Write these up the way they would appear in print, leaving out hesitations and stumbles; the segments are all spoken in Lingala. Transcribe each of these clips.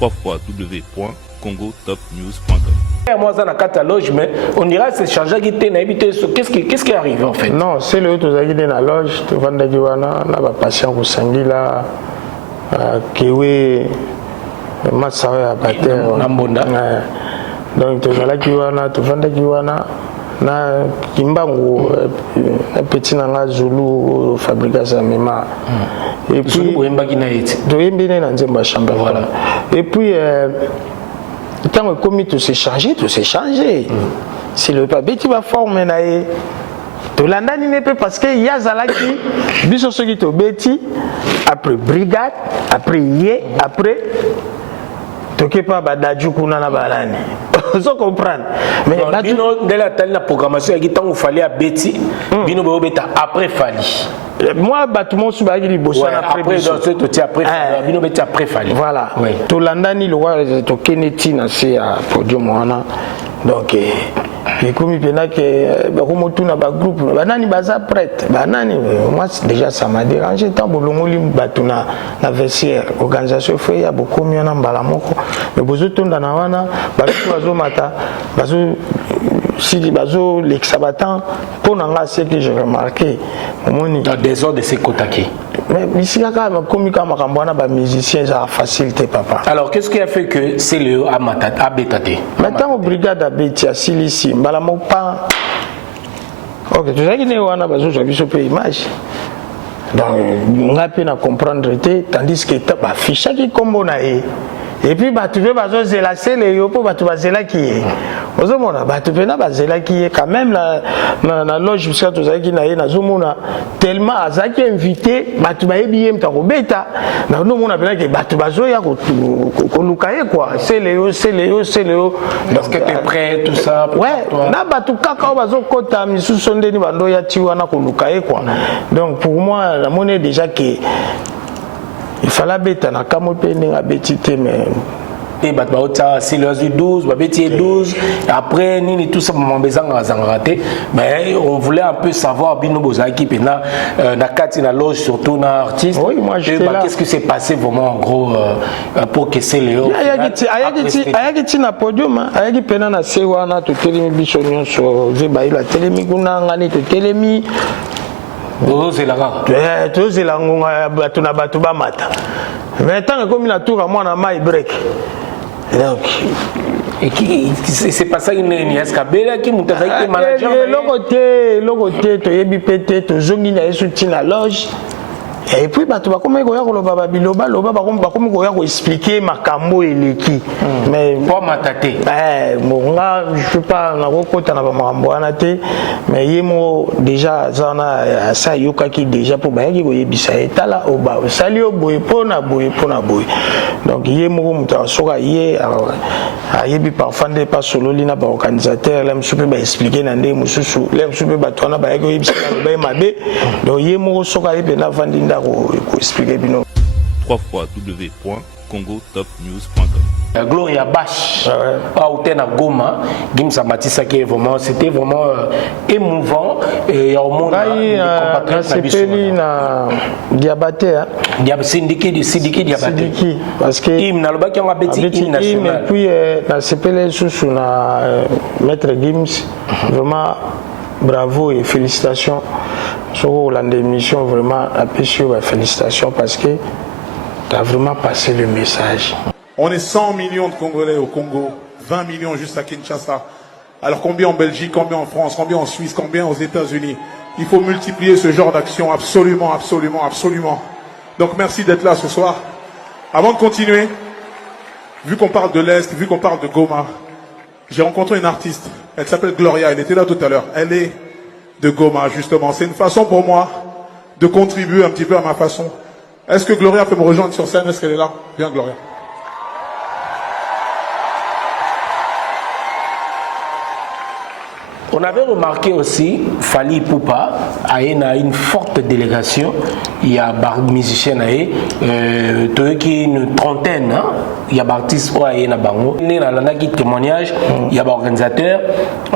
www.congotopnews.com. Moi, dans la catalogue, mais on dirait que c'est changé. Qu'est-ce qui arrive en fait? Non, c'est le tout dans la loge. Tu vas dans Diwana, là, va patient au Sangila, Kewe, Massawe à Bater. Donc, tu vas là, tu vas dans Diwana. Na Kimbangu, petit nanga Zulu, fabrication Mema. Et puis, voilà. Et puis, quand le comité s'est changé, tout s'est changé. Si le papier qui va former, tout l'année n'est pas parce qu'il y a Zalaki, bis sur qui Betty, après brigade, après Yé, après. Tu pas badaju kuna na balani. Vous comprenez? Mais bino de la programmation il fallait à Betty, bino beta après Fali. Moi bâtiment sous bagili bossa après bino beta après Fali. Voilà. To landani le roi to Kennedy na c'est à podium wana. Donc et comme il pena que bakomotu na ba groupe banani baza prête banani moi déjà ça m'a dérangé tant bolongoli batuna na vestiaire organisation fait ya beaucoup mieux na mbala moko mais bozo tonda na wana bazo mata bazo si bazo l'exabatan pour nanga c'est que j'ai remarqué moni dans des ordres de ces kotaki. Mais ici comme makambo na ba musicien ça facilité papa. Alors qu'est-ce qui a fait que c'est le a bétaté? Maintenant au brigade à Betia Silisi mbala pas. OK, tu sais qu'il y a un bazo sur biso pe image. Donc on a peine à comprendre tandis que ba ficha qui combo na et puis bah tu veux bazo zelaser les yopo bah tu vas zela qui est ozomona bah tu veux na bazela qui est quand même la loge parce que tu sais qui na zomona tellement azaki invité bah tu vas bien mtako beta na nous on appelle que bah tu bazo ya ko lukaye quoi c'est Léo parce que tu es prêt tout ça ouais na bah tu kaka bazo kota misu sondeni bando ya tiwa na ko lukaye quoi donc pour moi la monnaie déjà que il fallait bêter na kamope ninga betité mais et bah c'est le 12 bah bêtier 12 après nini tout ça mon besoin raté mais on voulait un peu savoir bino bozaki pena na kati na loge surtout na artiste oui moi j'étais là qu'est-ce qui s'est passé vraiment en gros pour que c'est Léo ayaki na podium ayaki pena na sewa na to telemi biso nyonso zeba ila telemi kuna ngani to telemi tous la ngonga bato na bato ba mata mais tant que comme la tour à moi na mai break donc et qui c'est pas ça une escabela qui mutazaki manager lokote to yebi pété to zongi na soutien la loge et puis bato ba comme ko ya ko loba biloba loba ba comme ko ya ko expliquer makambo eleki mais pour mataté monga je peux pas na kokota na ba makambo anate mais yemo déjà zana ça yoka ki déjà pour ba ki ko yebisa etala oba sali oboy pona boy donc yemo muta soka ye ayebi parfois de pas solo lina ba organisateur là monsieur peut ba expliquer na ndé mususu là monsieur peut ba tona ba ko yebisa ba mabe donc yemo soka yebe na vandinda www.congotopnews.com. Gloria Bash, à Goma, Gimsa Matissa qui est vraiment, c'était vraiment émouvant et au monde Diabaté, syndiqué Diabaté. Parce que il n'a pas qu'un petit national. Et puis la CPL sous na maître Gims, vraiment bravo et félicitations. Sur l'émission, vraiment, félicitations parce que tu as vraiment passé le message. On est 100 millions de Congolais au Congo, 20 millions juste à Kinshasa. Alors combien en Belgique, combien en France, combien en Suisse, combien aux États-Unis? Il faut multiplier ce genre d'action, absolument. Donc merci d'être là ce soir. Avant de continuer, vu qu'on parle de l'Est, vu qu'on parle de Goma, j'ai rencontré une artiste. Elle s'appelle Gloria, elle était là tout à l'heure. Elle est de Goma, justement. C'est une façon pour moi de contribuer un petit peu à ma façon. Est-ce que Gloria peut me rejoindre sur scène? Est-ce qu'elle est là? Viens, Gloria. On avait remarqué aussi, Fali Poupa a une forte délégation. Il y a des musiciens, qui une trentaine. Il y a des artistes qui ont un témoignage. Il y a des organisateurs.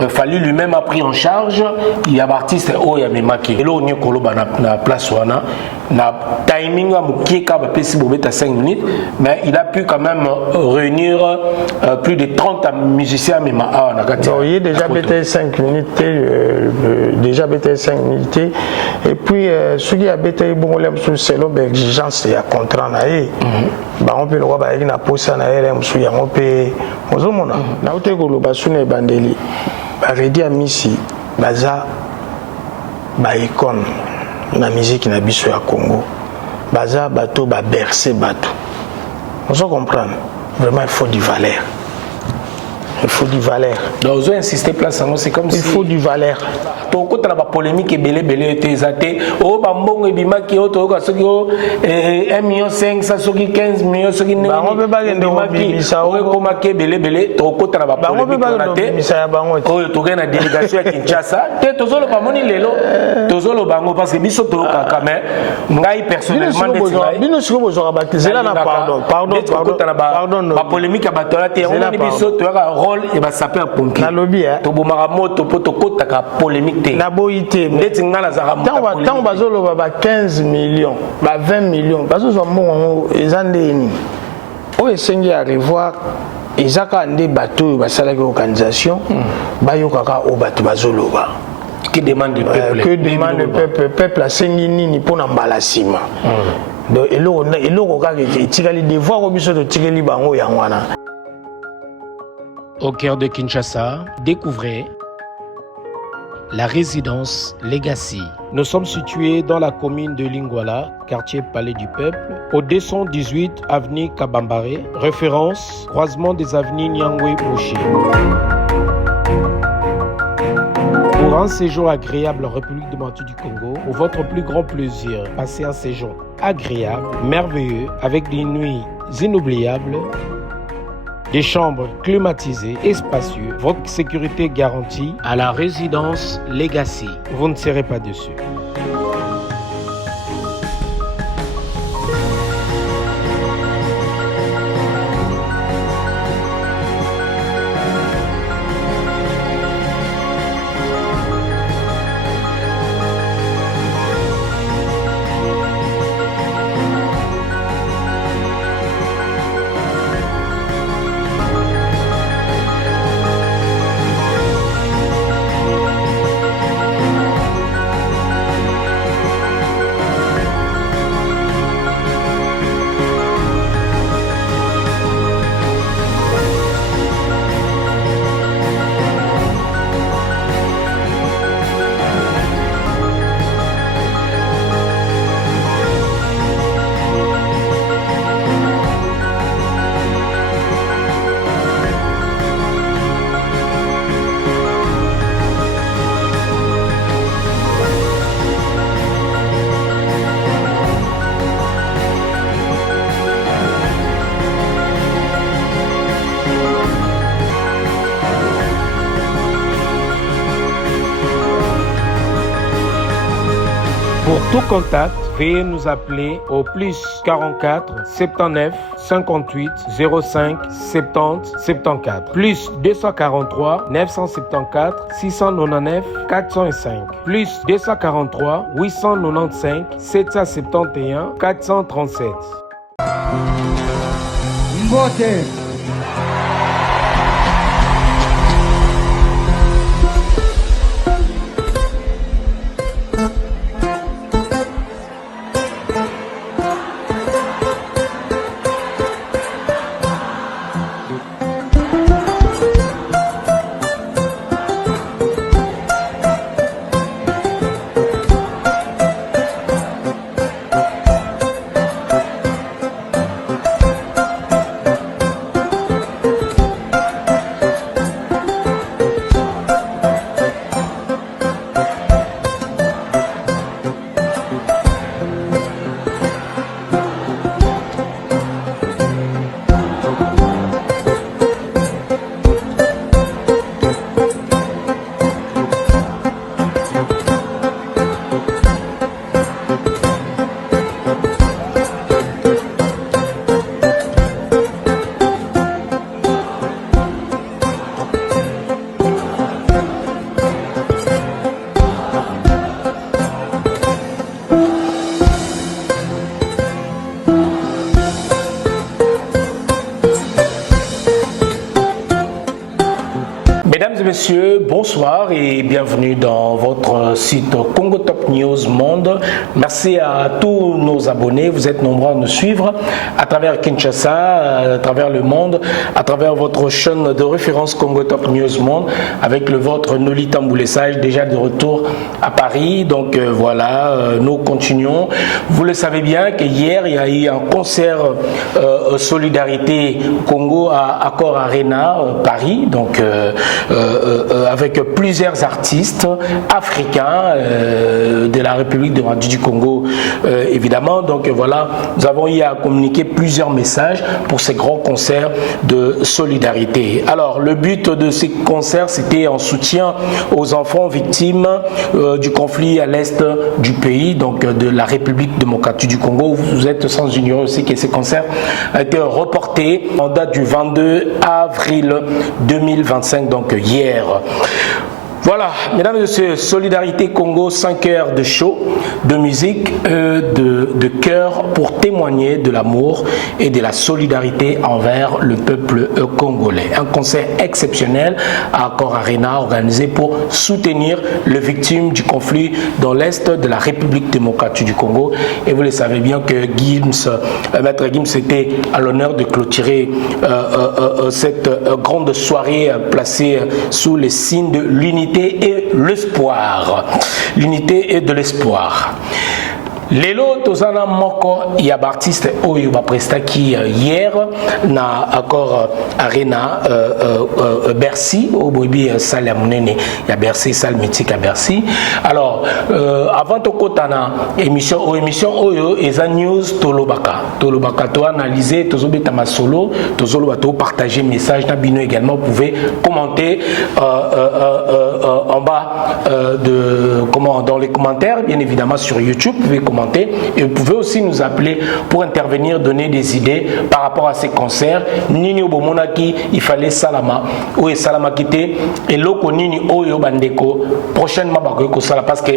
Fali lui-même a pris en charge. Il y a des artistes qui ont été marqués. Et là, on est à la place. na timing à Moukieka, Pessi Bobet à 5 minutes, mais il a pu quand même réunir plus de 30 musiciens. Mais il est déjà BT 5 minutes, déjà BT 5 minutes, et puis ce qui a BT bon, c'est l'exigence de la contrat. On peut le voir avec la posa na RMSU, on peut. Ozomona, na utekolo basune bandeli, baredi à Missi, baza, baikon, na musique na biso ya Congo, baza bateau, ba bercer bateau. On se comprend. Vraiment, il faut du valeur. Il faut du valeur. Donc, vous avez insisté place, c'est comme si. Il faut du valeur. Donc, quand on a polémique et belé, t'es oh, bambong et bimaki, oh, toi, ça qui 1,5 million, ça qui 15 millions, ça qui n'est pas. On peut pas gagner ça. Oh, commaqué belé, toi, quand on a polémique. On peut pas gagner ça. Oh, tu gagnes la délégation à Kinshasa. T'es toujours le bamoni lelo. Toujours le bango parce que biso to quand même. Ngai personnellement, bino siko bozora baptiser là, pardon. La polémique à batola, t'es on est biso, tu as et va s'appeler pompier. Na lobby hein. To bomara moto poto kota ka polémique. Na boité. Ndeti ngala za ramuta. Tant bazolo ba 15 millions, ba 20 millions. Bazo zo mbongo ezande ni. O esengi à revoir ezaka ndé bateau ba sala ki organisation ba yokaka o bateau bazolo ba. Que demande le peuple? Que demande le peuple a sengi nini pona mbala sima. Donc eloko ka ke tikali devoir o biso to tikali bango yangwana. Au cœur de Kinshasa, découvrez la résidence Legacy. Nous sommes situés dans la commune de Lingwala, quartier Palais du Peuple, au 218 avenue Kabambare, référence croisement des avenues Nyangwe-Mouchi. Pour un séjour agréable en République démocratique du Congo, pour votre plus grand plaisir, passez un séjour agréable, merveilleux, avec des nuits inoubliables, des chambres climatisées et spacieuses, votre sécurité garantie à la résidence Legacy. Vous ne serez pas déçus. Pour tout contact, veuillez nous appeler au plus 44 79 58 05 70 74 plus 243 974 699 405 plus 243 895 771 437. Mbote. et messieurs, bonsoir et bienvenue dans votre site Congo Top News Monde. Merci à tous nos abonnés, vous êtes nombreux à nous suivre à travers Kinshasa, à travers le monde, à travers votre chaîne de référence Congo Top News Monde, avec le vôtre Nolita Mboulessage, déjà de retour à Paris. Donc voilà, nous continuons. Vous le savez bien que hier il y a eu un concert Solidarité Congo à Accor Arena Paris, donc avec plusieurs artistes africains de la République démocratique du Congo, évidemment. Donc voilà, nous avons eu à communiquer plusieurs messages pour ces grands concerts de solidarité. Alors le but de ces concerts, c'était en soutien aux enfants victimes du conflit à l'est du pays, donc de la République démocratique du Congo. Vous êtes sans ignorer aussi que ces concerts ont été reportés en date du 22 avril 2025, donc hier. Voilà, mesdames et messieurs, Solidarité Congo, 5 heures de show, de musique, de cœur pour témoigner de l'amour et de la solidarité envers le peuple congolais. Un concert exceptionnel à Accor Arena organisé pour soutenir les victimes du conflit dans l'est de la République démocratique du Congo. Et vous le savez bien que Maître Gims était à l'honneur de clôturer cette grande soirée placée sous les signes de l'unité et l'espoir. L'unité et de l'espoir. Lelo tozana moko ya artiste oyo ba prestaki hier na Accor Arena Bercy au bobi salle ya munene ya Bercy, salle mythique à Bercy. Alors avant to kotana émission oyo eza news tolobaka to analyser tozobeta masolo tozoloba to partager message na bino également. Vous pouvez commenter en bas dans les commentaires, bien évidemment sur YouTube. Vous pouvez commenter et vous pouvez aussi nous appeler pour intervenir, donner des idées par rapport à ces concerts. Nini obomonaki il fallait salama ou salama kité et loko nini oyo bandeko prochainement bakoyeko sala, parce que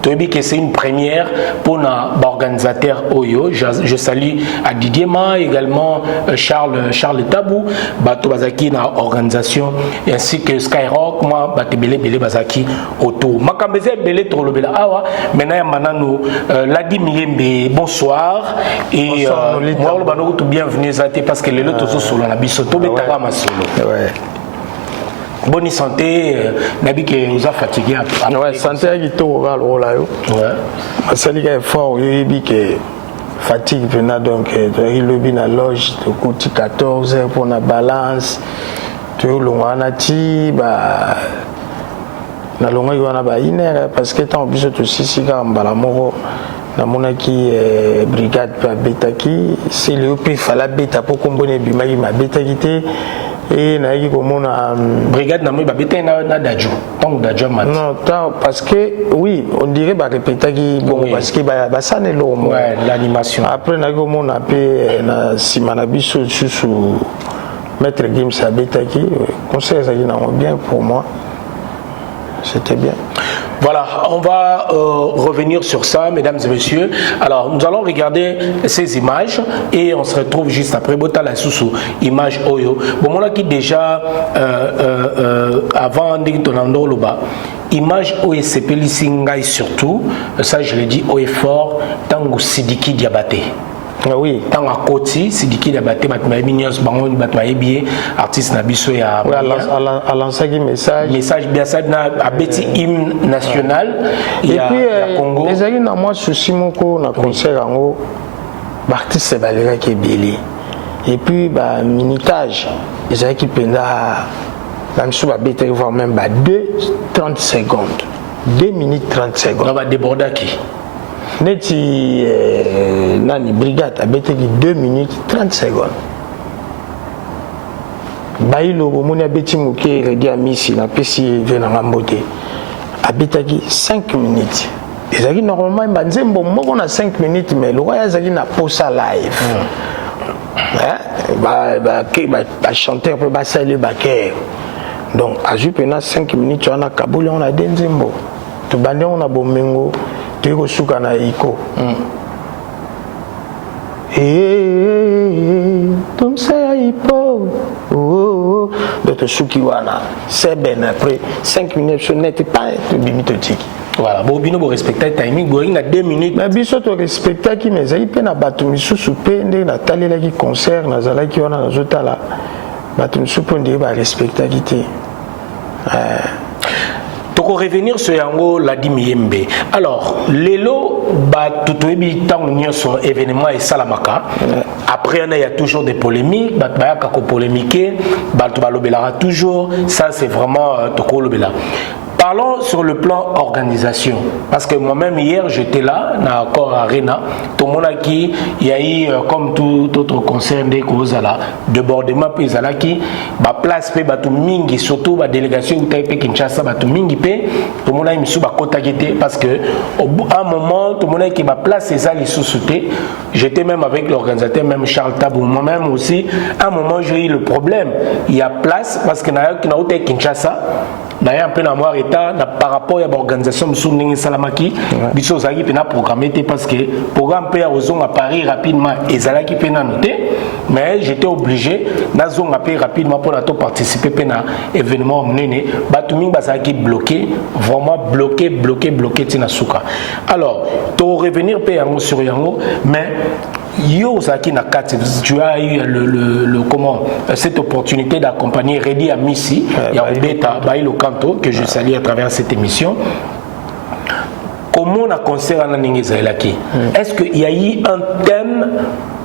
toyebi que c'est une première pour na organisateur oyo. Je salue à Didier Ma, également Charles Tabou bato bazaki na organisation, ainsi que Skyrock moi batebele bele bazaki autour makambeze bele tolobela awa maintenant ya mananu Ladi Miyembe, bonsoir. Et moi, tout bienvenue parce que les autres sont solo la bisoto betara ma solo. Bonne santé, nabi que vous a fatigué. Ouais, santé qui to va le là yo. Ouais. Sali ka fort, yebi que fatigue venant donc il le bin à loge de côté 14h pour la balance. Tu le wanati ba na longa yona ba inere parce que tant bisoto sisi ka mbala moko. Na monaki brigade pa betaki c'est le plus fala beta pour combiner bimaki ma betaki te et na yiki komona brigade na moi ba beta na daju donc daju mat non tant parce que oui on dirait ba répétaki bon oui. Parce que ba sané lo ouais l'animation après na komona pe na simana biso sous maître Gims a betaki conseil ça na bien pour moi, c'était bien. Voilà, on va revenir sur ça, mesdames et messieurs. Alors, nous allons regarder ces images et on se retrouve juste après. Botala Soussou, image Oyo. Bon, moi là qui déjà avant Ndiktonando Loba, image Oyo Sepeli Singai surtout, ça je l'ai dit Oyo fort, Tango Sidiki Diabaté. Oui. Tant à côté, Sidiki Diabaté, Batmaï Mignos, Bangon, Batmaï Bié, artiste Nabiso et à. Oui, à lancer un message. Message bien ça, à Betty hymne national. Et puis, les amis, moi, souci mon co, na concert en haut, l'artiste c'est Valéria qui est belé. Et puis, bah, minutage, les amis qui pendent même si on va bêter, voire même 2:30 secondes. 2 minutes 30 secondes. On va déborder qui? Neti nani brigade a bêté 2 minutes 30 secondes. Bailo moni a bêté mouké redia misi na pesi vena ngambote a bêté 5 minutes. Les amis normalement banzembo moko na 5 minutes mais le roi azaki na posa live. Bah chanter peu ba saluer ba cœur. Donc a joué pendant 5 minutes on a kabuli on a denzembo. To bande on a bomengo. Tu es suka na iko. Tum se ipo. Congo, d'autres Soukiwana. C'est ben après 5 minutes, ce n'était pas bimitotique. Voilà, Bobino, vous respectez le timing, vous avez 2 minutes. Mais biso to respecta ki mais ayi pe na bato misusu pe nde na talela ki concert na zala ki wana na zotala bato misusu pe nde ba respecta ki te. Toko revenir sur yango la di Miyembe. Alors, lelo ba tutoebi tango nyonso événement et salamaka. Après il y a toujours des polémiques, ba bayaka ko polémiquer, ba to balobela toujours, ça c'est vraiment toko lobela. Parlons sur le plan organisation. Parce que moi-même, hier, j'étais là, dans l'accord Arena. Tout le monde a qui, il y a eu, comme tout autre concert, des causes là, débordement, puis là, qui, bah, place, puis, bah, tout mingi, surtout, bah, délégation, ou taïpe, Kinshasa, bah, tout mingi, puis, tout le monde a mis sous, bah, contacté, parce que, à un moment, tout le monde a qui, bah, place, et ça, les sous-soutés. J'étais même avec l'organisateur, même Charles Tabou, moi-même aussi. À un moment, j'ai eu le problème. Il y a place, parce que, dans la Kinshasa, d'ailleurs, un peu dans moi, par rapport à l'organisation de Salamaki, biso zaki pena programmé parce que programme peut à Paris rapidement et zalaki pena noté, mais j'étais obligé na zone à Paris rapidement pour participer pena événement mené batumi bazaki bloqué, vraiment bloqué tinasuka. Alors, to revenir pe yango sur yango, mais yo zaki na kati, tu as eu comment cette opportunité d'accompagner Redi Amissi, Yaobeta Bailo Kanto que je salue à travers cette émission. Comment on a concert à Ningizailaki? Est-ce qu'il y a eu un thème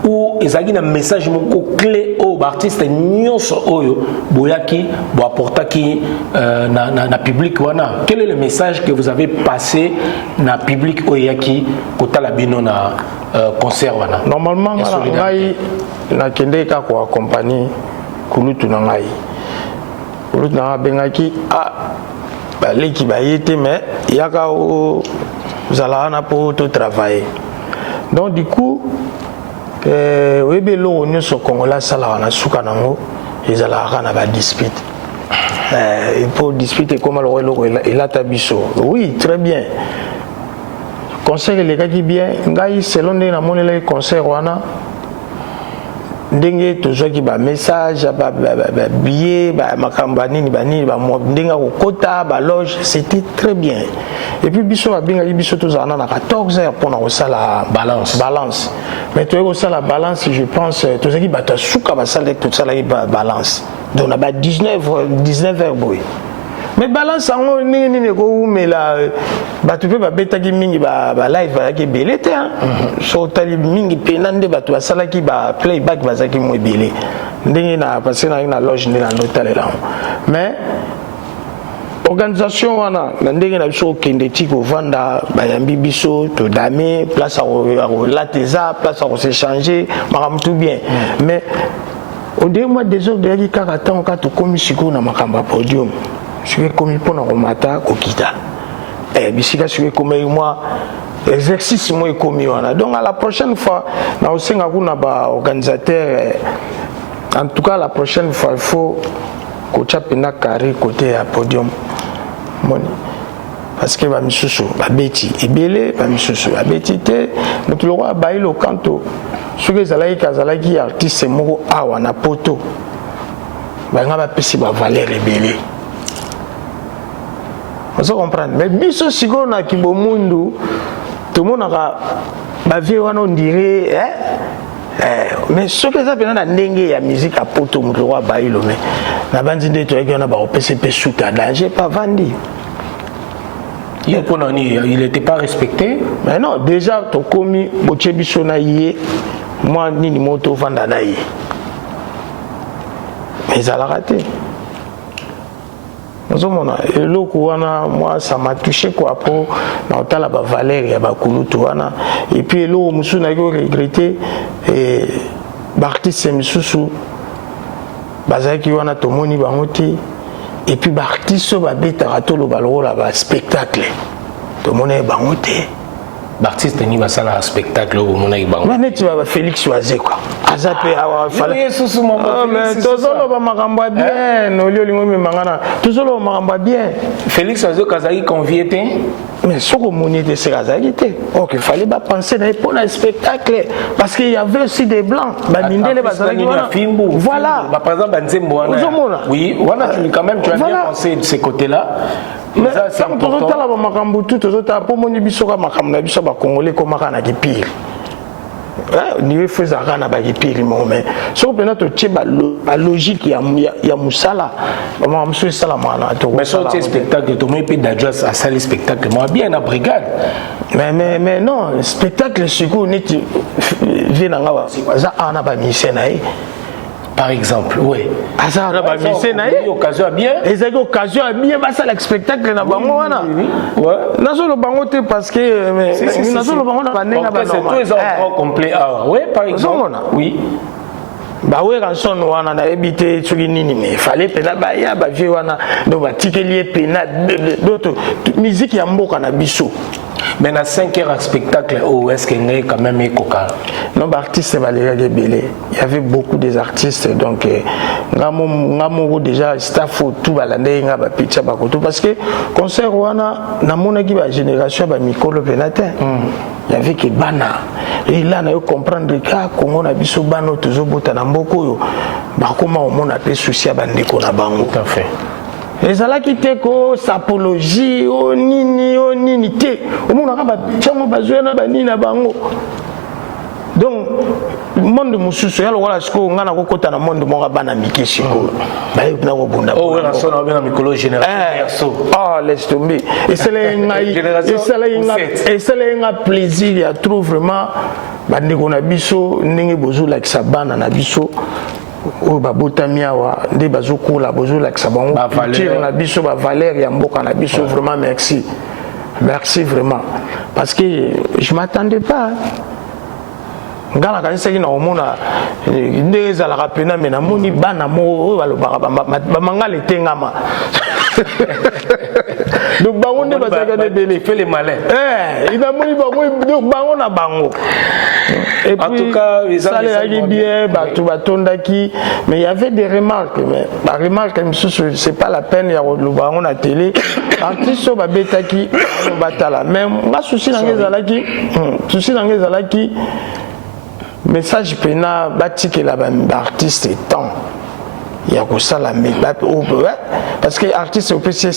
ou il y a eu un message clé aux artistes nyonso oyo boyaki bo apportaki na public wana? Quel est le message que vous avez passé na public oyaki kotala bino na concert wana? Normalement ngai na kende ka ko accompagner kulutu na ngai. Kulutu na bengaki baleki bayete mais yaka o zalana pour tout travailler. Donc du coup webelo nyonso Congolais sala na suka nango ezalaka na ba dispute. Il faut discuter comment il a tabiso. Oui, très bien. Concert les gars qui bien, ngai selon na monela concert wana ndenge toujours qui ba message ba billet ba makamba nini ba ndenga ko kota ba loge, c'était très bien. Et puis biso ba binga biso tous en a 14 heures pour na la balance. Mais tu as la balance, je pense tout ce qui ba ta suka ba salle tout ça la balance. Donc on a 19 heures boy. Mais balance en ni ko mais là ba tu peux ba beta ki mingi ba live ba ki belé te hein so tali mingi penande ba tu sala ki ba playback ba za ki mo belé ndenge na parce na loge ni na hôtel là. Mais organisation wana ndenge na biso kende tiko vanda ba yambi biso to dame place à lateza place à s'échanger maram tout bien. Mais au début des autres de ki karata on ka to komisiko na makamba podium. Je suis comme pour nous remata kokita. Bisika je suis comme moi exercice moi comme moi. Donc à la prochaine fois, na aussi ngakuna ba organisateur. En tout cas la prochaine fois il faut que tu apena carré côté à podium. Parce que ba misusu ba beti ebele ba misusu ba beti te notre roi bailo kanto. Ce que zalaki artiste moko awa na poto. Ba ngaba pesi ba valeur ebele. Vous comprenez? Mais biso sigo na kibomundu tout le monde a bavé on dirait mais ce que ça pena na ndenge ya musique à poto muto wa bailo mais na bandi nde to yaki na ba PCP suta danger pas vandi. Il n'était pas respecté. Mais non, déjà to komi boche biso na yé moi nini moto vanda na yé. Mais ça l'a raté. Et moi ça m'a touché quoi pour dans la valeur ya bakulutu wana et puis lo musu na ko regretter et l'artiste misusu bazaki wana tomoni bangote et puis l'artiste ba beta rato lo balora ba spectacle tomoni bangote l'artiste ni va ça un spectacle au moment où mais tu vas Félix Oazé quoi azapé avoir fallait mais tozolo ba makamba bien olio lingo me mangana tozolo makamba bien Félix Oazé kazaki convié té mais ce que mon idée c'est kazaki té OK fallait pas penser pour un spectacle parce qu'il y avait aussi des blancs ba mindele bazalaki voilà par exemple Nzembo oui voilà quand même tu as bien pensé de ces côtés-là. Mais ça me tourne à la makambu tout aux autres pour mon ibisoka makamna bisoba congolais comme kana qui pire. Ni faisait kana ba qui pire mais so pena to tcheba la logique ya musala maman monsieur sala mana to mais so spectacle to moi pe d'adresse à ça les spectacles moi bien na brigade mais non spectacle siko ni vient nga za ana ba misenaï. Par exemple, oui. Ça a occasion bien. Et c'est occasion bien passer le spectacle na bango wana. Ouais. Na solo bango te parce que na solo bango na banenga ba normal. C'est tout est complet. Ah oui, par exemple. Oui. Bah oui, rançon wana na habité tsuki nini mais fallait pena ba ya ba vie wana do ba tikelier pena d'autres musique ya mboka na biso. Mais dans 5 heures de spectacle, est-ce qu'il y a quand même un coca? Non, artistes, il y avait beaucoup des artistes, donc nous déjà staff tout parce que concert wana na mona ki ba génération ba mikolo penatin. Il y avait que bana et là na comprendre que Congo na biso bano tozo bota na mboko yo ba koma o mona pe souci ba ndeko na bango. Tout à fait. Les ala qui te ko sapologie o nini te o mona ka ba tchango bazwe na ba nini na bango. Donc monde mususu yalo wala siko ngana ko kota na monde mo bana miki siko ba na ko bunda oh wala sona ba na mikolo génération laisse tomber et c'est un plaisir ya trouve vraiment bande ko na biso ndenge bozo la kisabana na biso o babotami awa nde bazokola bozo la kisabana culture na biso ba valeur ya mboka na biso vraiment merci vraiment parce que je m'attendais pas ngala kanisa kina omona ndeza la rapena mena moni bana mo balobaka ba mangala etengama donc bango nde bazaka de belé fait les malins il a moni bango na bango et puis en tout cas ça allait bien batu batondaki mais il y avait des remarques mais la remarque c'est pas la peine ya le bango na télé artiste ba betaki batala même nga souci nangezalaki message pena batike la artiste temps il y a que ça la parce que artiste au PC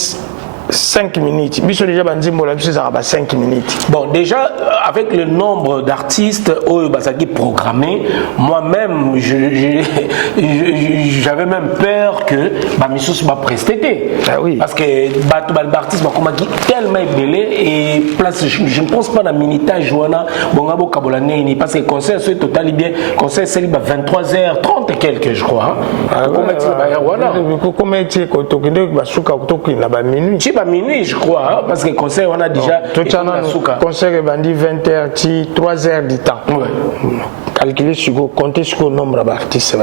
5 minutes. Biso déjà banzimbo la biso ça va 5 minutes. Bon déjà avec le nombre d'artistes au basaki programmés, moi-même j'avais même peur que ba miso soit presté. Ah oui. Parce que l'artiste m'a comme tellement belé et place je ne pense pas dans minutage wana bongabo kabolane parce que concert c'est total bien concert c'est 23h30 et quelques je crois. Comment est-ce que tu basuka kutokina ba minuit minuit je crois parce que concert on a déjà concert bandi 20h 3h du temps calculer sur compter sur le nombre d'artistes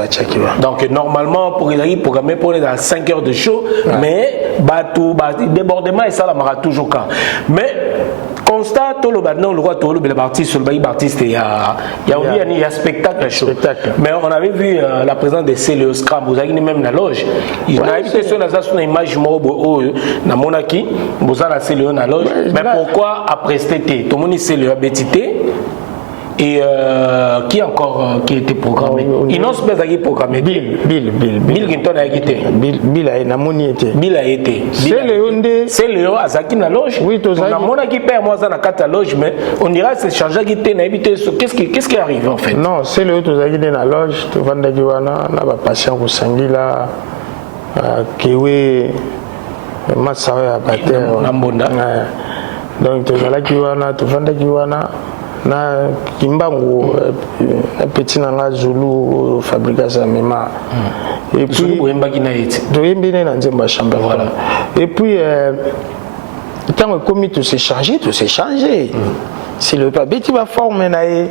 donc normalement pour il programmé pour les 5 heures de show mais débordement et ça la mara toujours quand mais constat tout le maintenant le roi tout le artiste il y a spectacle show mais on avait vu la présence de Céléo Scram vous avez même la loge il a invité sur la image mobo na monaki vous avez la Céléo na loge mais pourquoi après c'était tout le monde Céléo a bétité et qui encore qui était programmé Inos Bezagi programmé Bill Ginton a été Bill a été c'est Léo Azaki na loge oui na mona qui perd moi ça na kata loge mais on dirait c'est changé qui était na habité qu'est-ce qui arrive en fait non c'est Léo Tozaki na loge to vanda giwana na ba patient ko sangila kewe masawa ya pater na mbonda donc Tozaki wana to vanda giwana na kimbangu petit nanga Zulu fabrication mema et puis oyembaki na eti doyembi na nzemba chambre voilà et puis tant que commis tout s'est changé si le pas beti va former na e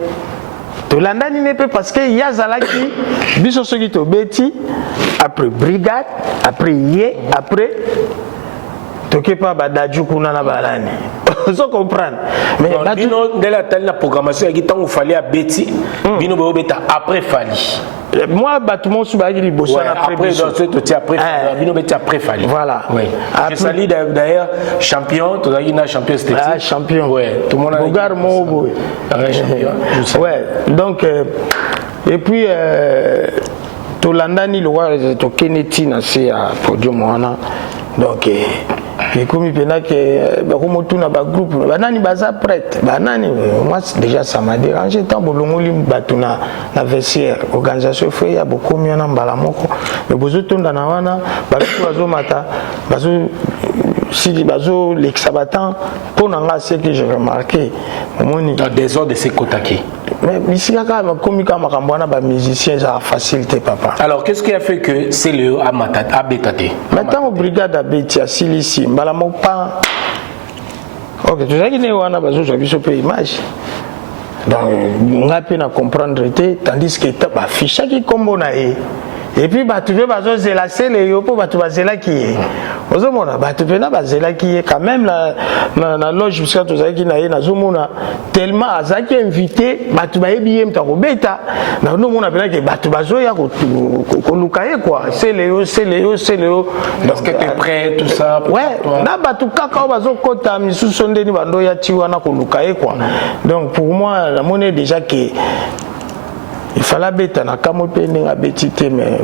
to landani ne peut parce que yazalaki biso soki to beti après brigade après yé après toke pa badaju kuna na balani Vous comprenez? Mais Bino, dès la programmation, il y a temps où il fallait à Betty, Bino Beta après Fali. Moi, tout le monde se bat après Bino Beta après Fali. Voilà. Oui. Je salue d'ailleurs champion, tu as eu un champion esthétique. Ah, champion. Ouais. Tout le monde a Bogar Mobo. Champion. Ouais. Donc, et puis, Tolandani, le roi, tu Kennedy, c'est à podium. Donc, et comme il y a un groupe, banani baza prête, banani, moi déjà ça m'a dérangé tant bolongoli batuna na vestiaire, organisation fait il y a beaucoup mieux na mbalamoko, mais bozo tonda na wana, bazo mata, bazo si bazo l'exabatant pour nanga ce que j'ai remarqué, moni dans des ordres de ces kotaki. Mais ici quand même comme makambo ba musicien ça facilité papa. Alors qu'est-ce qui a fait que c'est le Amata Abetate? Maintenant au brigade Abeti à Silisi, mbalamoko pas. Ok, tu sais qu'il y a un bazo sur biso pe image. Donc on a pu comprendre tandis que tu as fiché qui combo na et puis tu veux bazo zela c'est yo pour tu vas zela qui est. Ozomona tu peux na bazela qui est quand même la loge parce que tu sais qui na zomona tellement azaki invité tu vas bien mtako beta na no mona pena que tu bazo ya ko lukaye quoi c'est Léo parce que tu es prêt tout ça ouais na tu kaka bazo kota misusu ndeni bando ya tiwa na ko lukaye quoi. Donc pour moi la monnaie déjà que il fallait bêter na kamopene à bêtité mais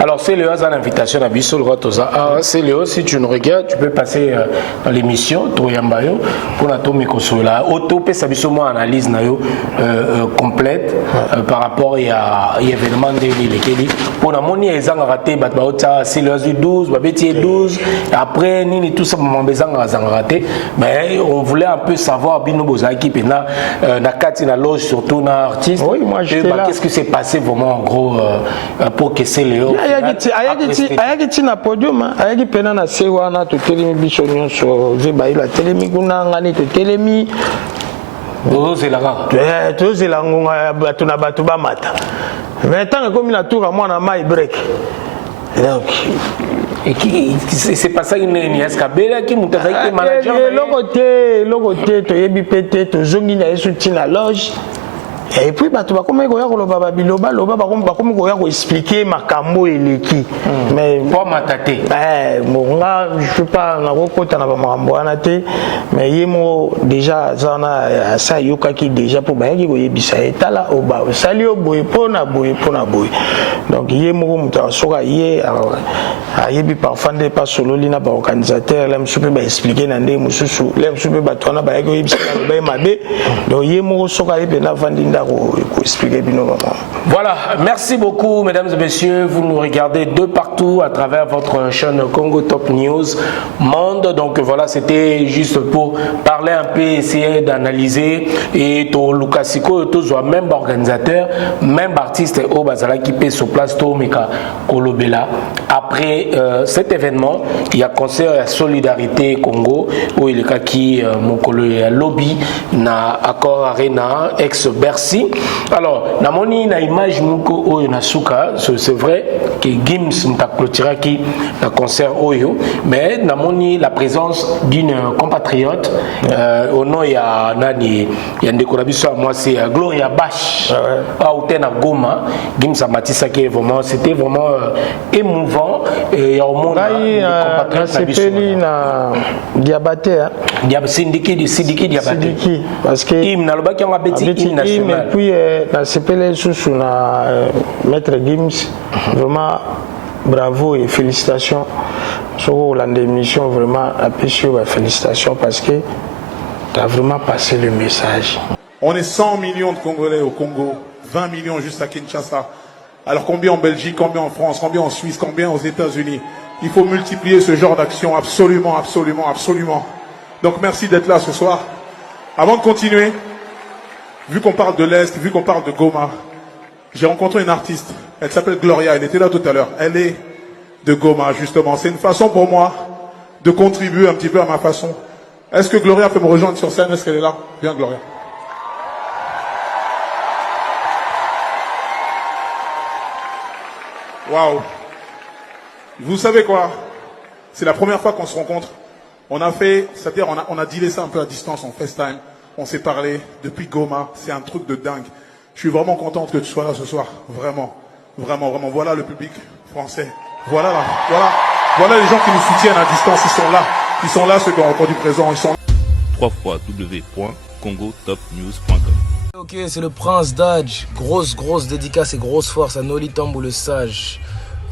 alors c'est Léo à l'invitation à Bissol Rotosa. C'est Léo, si tu nous regardes, tu peux passer dans l'émission Toyambayo pour la Tomi Kosola. Auto sa biso moi analyse nayo complète par rapport à événement de l'île. Pour la moni ezang raté bat baota c'est Léo 12, babeti 12 après nini tout ça mon bezang raté mais on voulait un peu savoir bino bozaki pena na kati na loge surtout na artiste. Oui, moi j'étais là. Qu'est-ce qui s'est passé vraiment en gros pour que c'est Léo ayaki na podium ayaki pena na se wana to telemi biso nyonso zebayi la telemi kuna ngani to telemi tozela ngonga bato na bato bamata mais tant que comme na tour à moi na mai break donc et qui c'est pas ça une escabela qui mutazaki manager lokote to yebi pete to zongi na esuti na loge. Et puis tu vas comme loba expliquer makambo eleki mais pour mataté bon je sais pas na kokota na makambo anate mais yemo déjà zana ça yoka ki déjà pour bayaki ko yebisa etala oba sali oboy pona boy donc yemo muta soka ye ayebi parfois de pas solo lina ba organisateur là msupe ba expliquer na ndé mususu là msupe ba tona bayaki ko yebisa ba mabe donc yemo soka yebe na vandinda. Voilà, merci beaucoup mesdames et messieurs, vous nous regardez de partout à travers votre chaîne Congo Top News Monde. Donc voilà, c'était juste pour parler un peu, essayer d'analyser et to Lukasiko, to même organisateur, même artiste au Bazala qui paie sur place to Meka Kolobela. Après cet événement, il y a concert à Solidarité Congo où il y a qui mon lobby na Accor Arena ex Bercy. Alors, namoni na image muko oyo na suka, c'est vrai que Gims m'a clôturé qui le concert oyo, mais namoni la présence d'une compatriote au nom il y a nani il y a ndeko biso moi c'est Gloria Bash au tena Goma. Gims a matissa qui vraiment c'était vraiment émouvant et au monde compatriote na Diabaté syndiqué Diabaté parce que il n'a pas qui a bêti national. Et puis, dans ce pays, sous Maître Gims, vraiment bravo et félicitations. Sur l'émission, vraiment, félicitations parce que tu as vraiment passé le message. On est 100 millions de Congolais au Congo, 20 millions juste à Kinshasa. Alors combien en Belgique, combien en France, combien en Suisse, combien aux États-Unis? Il faut multiplier ce genre d'action, absolument. Donc merci d'être là ce soir. Avant de continuer, vu qu'on parle de l'Est, vu qu'on parle de Goma, j'ai rencontré une artiste. Elle s'appelle Gloria, elle était là tout à l'heure. Elle est de Goma, justement. C'est une façon pour moi de contribuer un petit peu à ma façon. Est-ce que Gloria peut me rejoindre sur scène? Est-ce qu'elle est là? Viens, Gloria. Waouh. Vous savez quoi? C'est la première fois qu'on se rencontre. On a fait, c'est-à-dire on a dealé ça un peu à distance en FaceTime. On s'est parlé depuis Goma. C'est un truc de dingue. Je suis vraiment contente que tu sois là ce soir. Vraiment, vraiment, vraiment. Voilà le public français. Voilà les gens qui nous soutiennent à distance. Ils sont là, ceux qui ont répondu présent. Ils sont là. www.congotopnews.com. Ok, c'est le Prince Dodge. Grosse dédicace et grosse force à Noli Tambo le sage.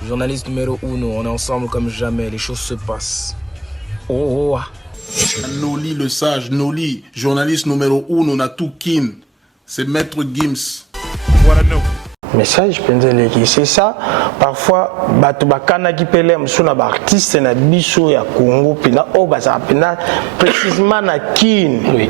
Journaliste numéro 1. On est ensemble comme jamais. Les choses se passent. Oh. Noli le sage, Noli, journaliste numéro 1, on a tout kin. C'est Maître Gims. Voilà nous. Message penzeleki c'est ça parfois bato bakana ki pelem suna ba artiste na biso ya Congo pina o baza pina précisément na kin Oui.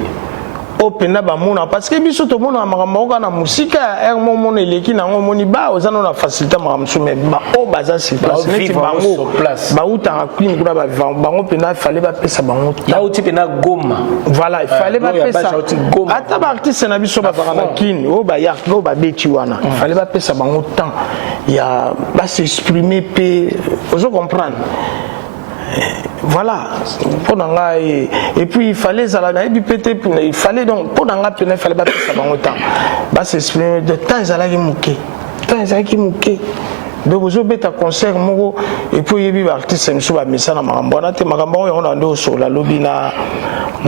o pina ba mona parce que biso to mona makambo na musika er momo eleki na ngomoni ba ozana na facilité makamso mais ba o baza sur place neti bango ba uta kin kuna ba bango pina fallait ba pesa bango Là où tu peux Goma. voilà il fallait pas pesa ata ba artiste na biso ba na kin o ba ya o ba beti wana il fallait pas pesa bango temps il y a ba s'exprimer pe vous comprendre. Voilà, et puis il fallait il fallait donc pour il fallait battre ça dans le temps. Bah s'exprimer de temps ils allaient mouquer, donc vous avez un concert et puis il y a artiste nous sommes mis ça dans ma bonne tête on a deux sur la lobby na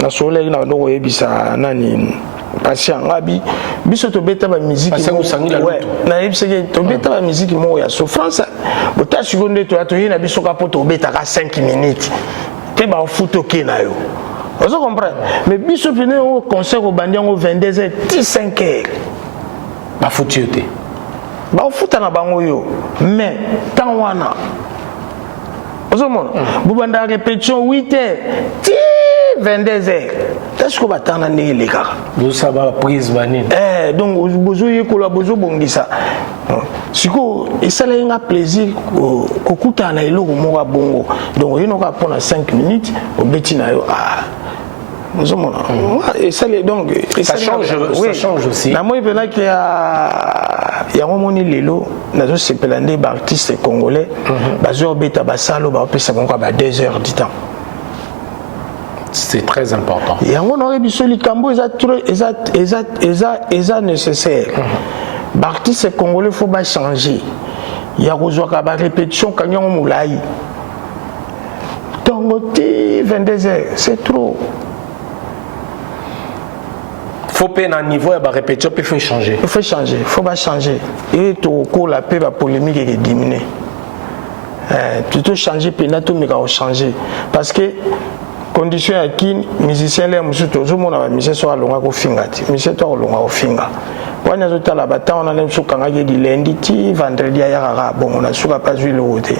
soleil na donc il y a nani patient ngabi biso to beta ba musique ouais na yebseke to beta ba musique mo ya souffrance bota seconde to yina biso ka poto beta ka 5 minutes te ba futo ke na yo vous comprenez mais biso pene au concert au bandiango 22h 15h Ba futiote. ba futa na bango yo mais tant wana vous banda répétition 8h 22h est-ce que batana ne les gars Vous savez prise banine. donc bozo yekola bozo bongisa siko esala nga plaisir kokuta na eloko moka bongo donc yino ka pona 5 minutes obeti na yo nous avons donc ça change aussi. Na moi pena ki ya moni lelo nazo sepelande ba artiste congolais bazo beta basalo ba pesa bongo ba 2 heures du temps. C'est très important. Et on aurait biso likambo eza nécessaire. L'artiste congolais faut pas changer. Il y a besoin ba répétition quand on moulai. Tongoti 22h, c'est trop. Faut peine un niveau à répétition puis faut changer. Il faut changer, faut pas changer. Et tout court la paix va polémique est diminuer. Plutôt changer penato mais quand changer parce que condition à qui musicien les musiciens toujours mon musicien soit longa ko finga ti musicien toi longa ko finga wana zota la bata on a même sou kanga di lundi ti vendredi ya rara bon on a sou pas jouer le roté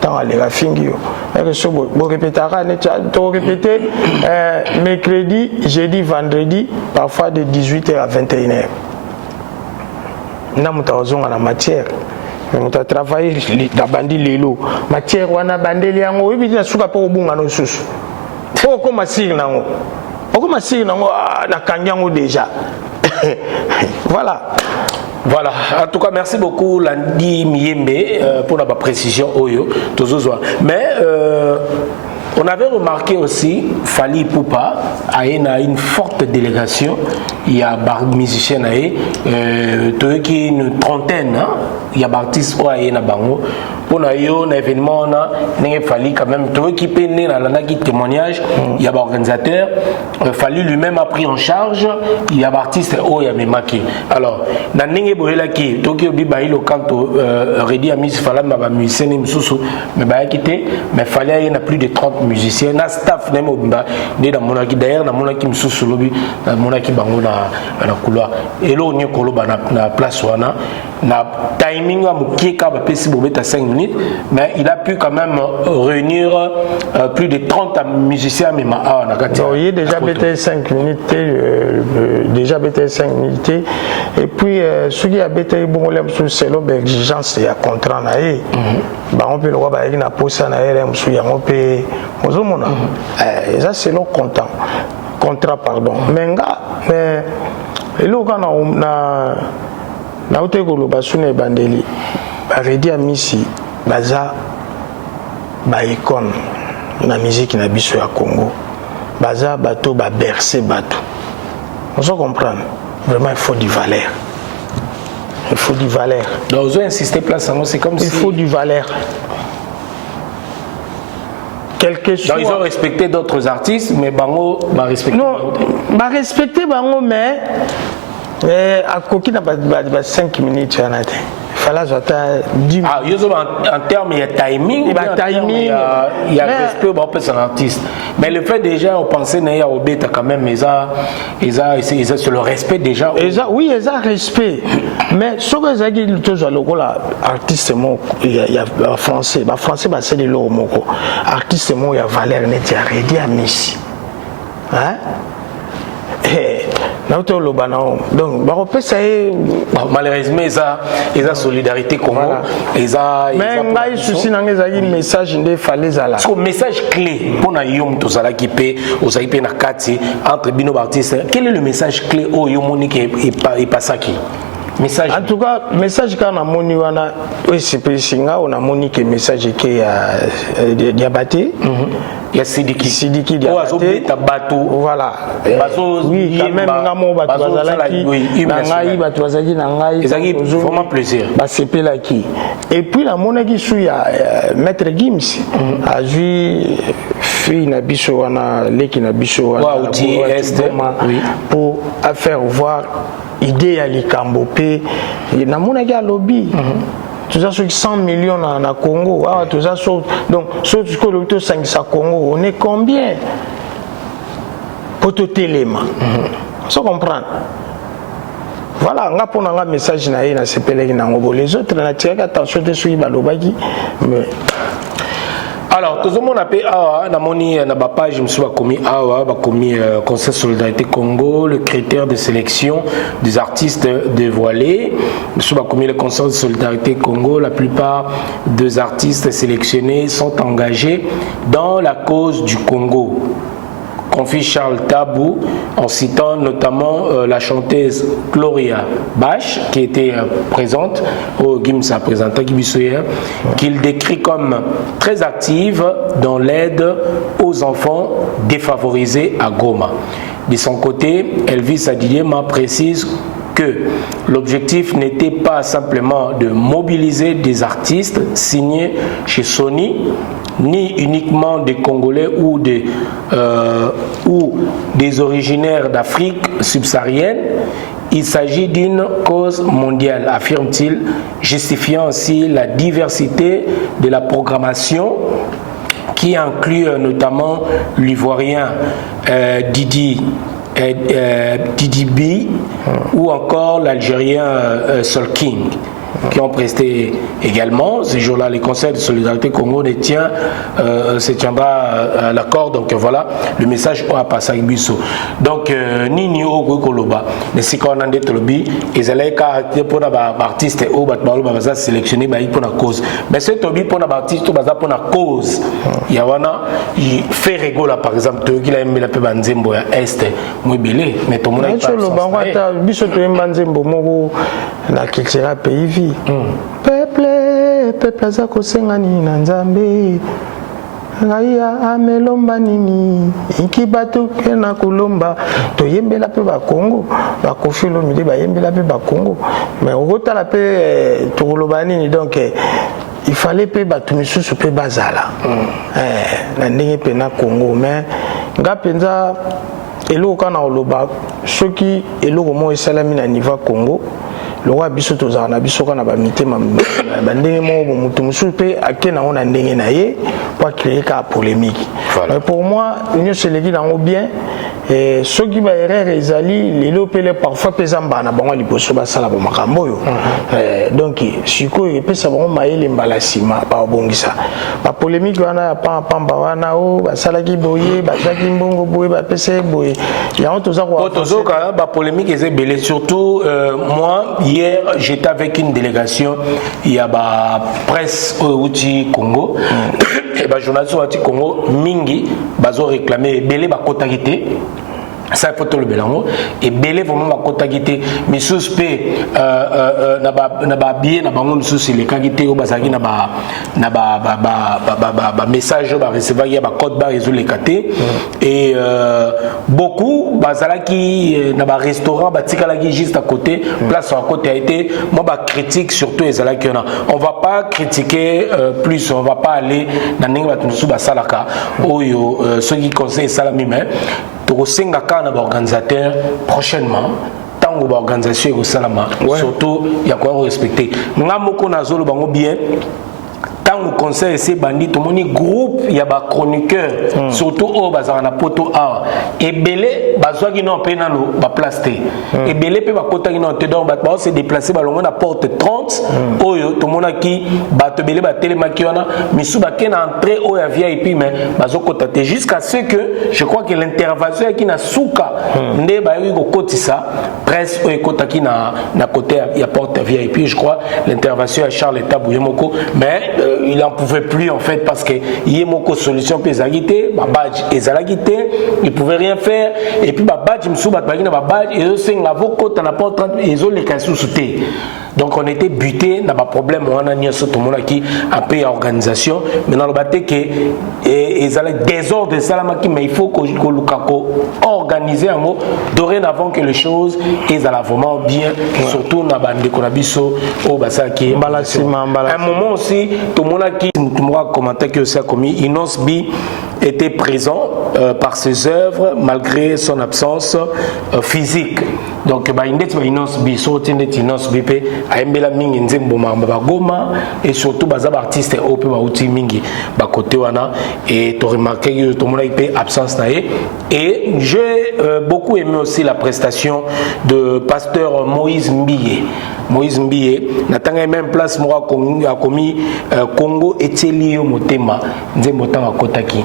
tant aller la fingi yo et so bo répétera ne to répéter mercredi jeudi vendredi parfois de 18h à 21h na mutazonga na matière mais muta travailler da bandi lelo matière wana bandeli yango ebi na suka po bunga no susu Pourquoi ma sire nango? Pourquoi ma sire nango na kanyango déjà? Voilà. Voilà. En tout cas, merci beaucoup Landi Miembe pour la précision Oyo. Mais on avait remarqué aussi Fali Poupa a une forte délégation. Il y a des musiciens qui une trentaine. Il y a des artistes qui ont pour un événement, il fallait quand même tout qui pénait dans la témoignage. Il y a des organisateurs. Fali lui-même a pris en charge. Il y a des artistes qui ont marqué. Alors, dans les bourrela qui Tokyo Bibaïlo quand Redi a mis Fala ma musicien mais mais fallait il y a plus de 30 musiciens. Na staff nemo bimba dans monaki d'ailleurs dans monaki msusu lobi dans monaki bango na couloir. Et là on y kolo na place wana na timing wa mukieka ba pesi bobeta 5 minutes. Mais il a pu quand même réunir plus de 30 musiciens même à Nakati. Il y a déjà BT 5 minutes, déjà BT 5 minutes. Et puis ce qui a BT bon c'est l'exigence il y a contrat naé. Bah on peut le voir avec na posa naé on peut ozomona. Ça c'est le contrat pardon. Mais là quand na utekolo basune bandeli ba redi a misi baza ba icône na musique na biso ya Congo baza bato ba bercer bato on comprendre vraiment il faut du valeur. Il faut du valeur. Donc, vous avez insisté place, c'est comme si... Il faut du valeur. Quel que soit... Donc, ils ont respecté d'autres artistes, mais Bango va respecter... Non, va respecter Bango, mais... à Koki, n'a pas 5 minutes, il fallait attendre 10 minutes. Ah, en termes, il y a timing. Il y a timing. Il y a respect au un artiste. Mais le fait déjà, on pensait qu'il y a Obeta quand même, ils ont sur le respect déjà. Oui, ils ont respect. Mais ce que j'ai dit, artiste, il y a français. Français, c'est de l'eau. Artiste, il y a valeur, il y a rédit à Messi. Hein? Donc, malheureusement, ils ont solidarité Congo. Mais il y a un message il fallait là. Un message clé pour Yom Tozala qui paie aux Aïpé Nakati entre Bino Baptiste. Quel est le message clé au Yomonique et Pasaki? Message. En tout cas, message quand on a moni wana OSPCinga on a moni que message qui a Diabaté. Il y a Sidiki Diabaté. Voilà. Oui, quand même ngamo bato bazalaki nangai bato bazaki nangai. Ezaki vraiment plaisir. Ba sepela ki. Et puis la monaki sou ya Maître Gims a vu fille na biso wana leki na biso wana pour faire voir idée ya likambo pe na monaki a lobby. Tout ça sur 100 millions na Congo. Ah, tout ça sur donc sur le 500 Congo, on est combien? Pour tout élément. Ça comprendre. Voilà, on a pour un message na na sepeleki na ngobo les autres na tiré attention de suivre balobaki mais alors, tout le monde a payé na page, je me suis commis Conseil Solidarité Congo, le critère de sélection des artistes dévoilés. Je me suis commis le Conseil de Solidarité Congo. La plupart des artistes sélectionnés sont engagés dans la cause du Congo. Confie Charles Tabou en citant notamment la chanteuse Gloria Bach qui était présente au Gimsa présentant qu'il décrit comme très active dans l'aide aux enfants défavorisés à Goma. De son côté, Elvis Adiliema précise que l'objectif n'était pas simplement de mobiliser des artistes signés chez Sony, ni uniquement des Congolais ou des originaires d'Afrique subsaharienne. Il s'agit d'une cause mondiale, affirme-t-il, justifiant ainsi la diversité de la programmation qui inclut notamment l'Ivoirien Didi B ou encore l'Algérien Sol King qui ont presté également. Ce jour-là, les conseils de solidarité Congo se tiendra à l'accord. Donc voilà, le message a passé à Bisso. Donc, ni au Koloba, mais si on a des tolobi, ils allaient caractériser pour les artistes ou les sélectionner pour la cause. Mais ce tobi pour les artistes ou pour la cause, il y a il fait rigoler par exemple, qui a aimé la paix Banzembo à Est, moi belé, mais tout le monde a pas Bisso Banzembo, la culture pays vie. Peuple aza kosengani na nzambe ngaya amelomba nini ikibatu kena kulomba toyembela pe ba Congo ba kofilo midi ba yembela pe ba Congo mais okotala pe tokoloba nini donc il fallait pe batu misusu pe bazala na ndenge pe na Congo mais nga penza eloko kana oloba soki eloko mo esalami na niveau Congo le roi biso tozana biso kana ba mitema bandenge mo mutu musu pe akena ona ndenge na ye pour créer ka polémique. Mais pour moi union seleki nango bien et ceux qui ba erreur ezali lelo pele parfois pezamba na bango liboso ba sala ba makambo yo donc siko epesa bango mayele mbala sima ba bongisa ba polémique wana pa pamba wana o ba sala ki boye ba saki mbongo boye ba pese boye ya toza ko tozoka ba polémique ezé belé surtout moi hier j'étais avec une délégation il y a ba presse au Congo et ba journaliste au Congo mingi bazo réclamer belé ba kotakité ça il faut tout le bélango et belé vraiment ma kota gité mais suspect na ba bien na bango susi les kagité au bazaki na ba message ba recevoir ya ba code ba résoudre les katé et beaucoup bazalaki na ba restaurant ba tikalaki juste à côté place à côté a été moi ba critique surtout ezalaki on va pas critiquer plus on va pas aller na ninga batusu ba salaka oyo ceux qui conseillent salami mais tokosengaka na baorganisateur prochainement ntango baorganisation ekosalama surtout ya koya respecter nga moko nazolo bango bien ntango conseil ese bandi tomoni groupe ya bachroniqueur surtout oyo bazala na poto awa ebele bazwaki no mpe nano baplace te ebele mpe bakotaki no te donc bato baose déplace balongo na porte 30 oyo tomonaki bato ebele batelemaki wana misu bake na entrée oyo ya VIP mais bazokota te jusqu'à ce que je crois que l'intervention yaki na suka nde bayoki kokotisa presse oyo ekotaki na côté ya porte ya VIP je crois l'intervention ya Charles Etabou yemoko mais il en pouvait plus en fait parce que yemoko solution pe ezagité ba badge ezalagité il pouvait rien faire et puis ba badge msou bat bagina ba badge et senga vokota na porte 30 ezo le kasu souté donc on était buté na ba problème wana nyoso to mona ki après organisation maintenant le baté que ezala désordre salama ki mais il faut que lukako organiser un mot dorénavant que les choses ezala vraiment bien surtout na bande ko na biso o basaki un moment aussi to mona ki mutumwa commenter que ça commis Inos Bi était présent par ses œuvres malgré son absence physique donc ba indet ba Inos Bi so tinde Inos Bi pe aembela mingi nzembo mamba goma et surtout bazaba artiste au pe ba uti mingi ba côté wana et tu remarqué que tout le monde a absence naé et j'ai beaucoup aimé aussi la prestation de pasteur Moïse Mbiye. Moïse Mbiye natanga même place moi a commis Congo Etelio Motema nzembo tanga kotaki.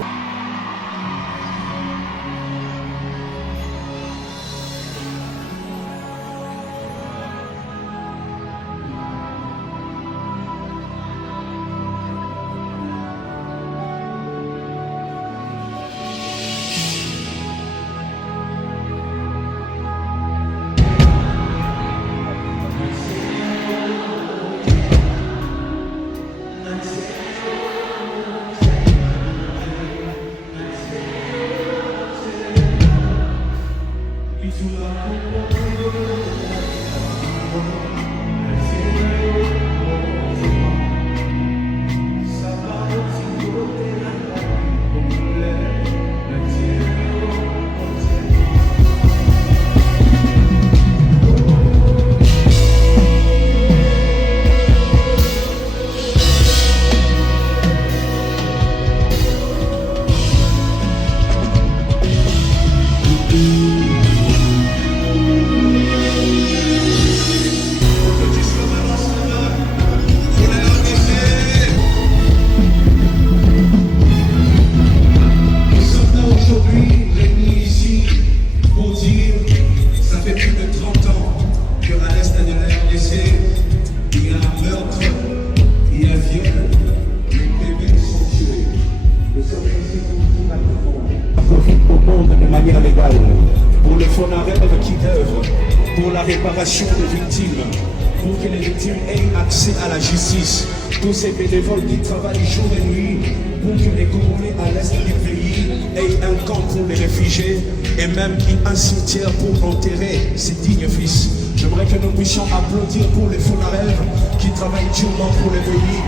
Tous ces bénévoles qui travaillent jour et nuit pour que les Congolais à l'est du pays aient un camp pour les réfugiés et même un cimetière pour enterrer ces dignes fils. J'aimerais que nous puissions applaudir pour les funéraires qui travaillent durement pour les pays.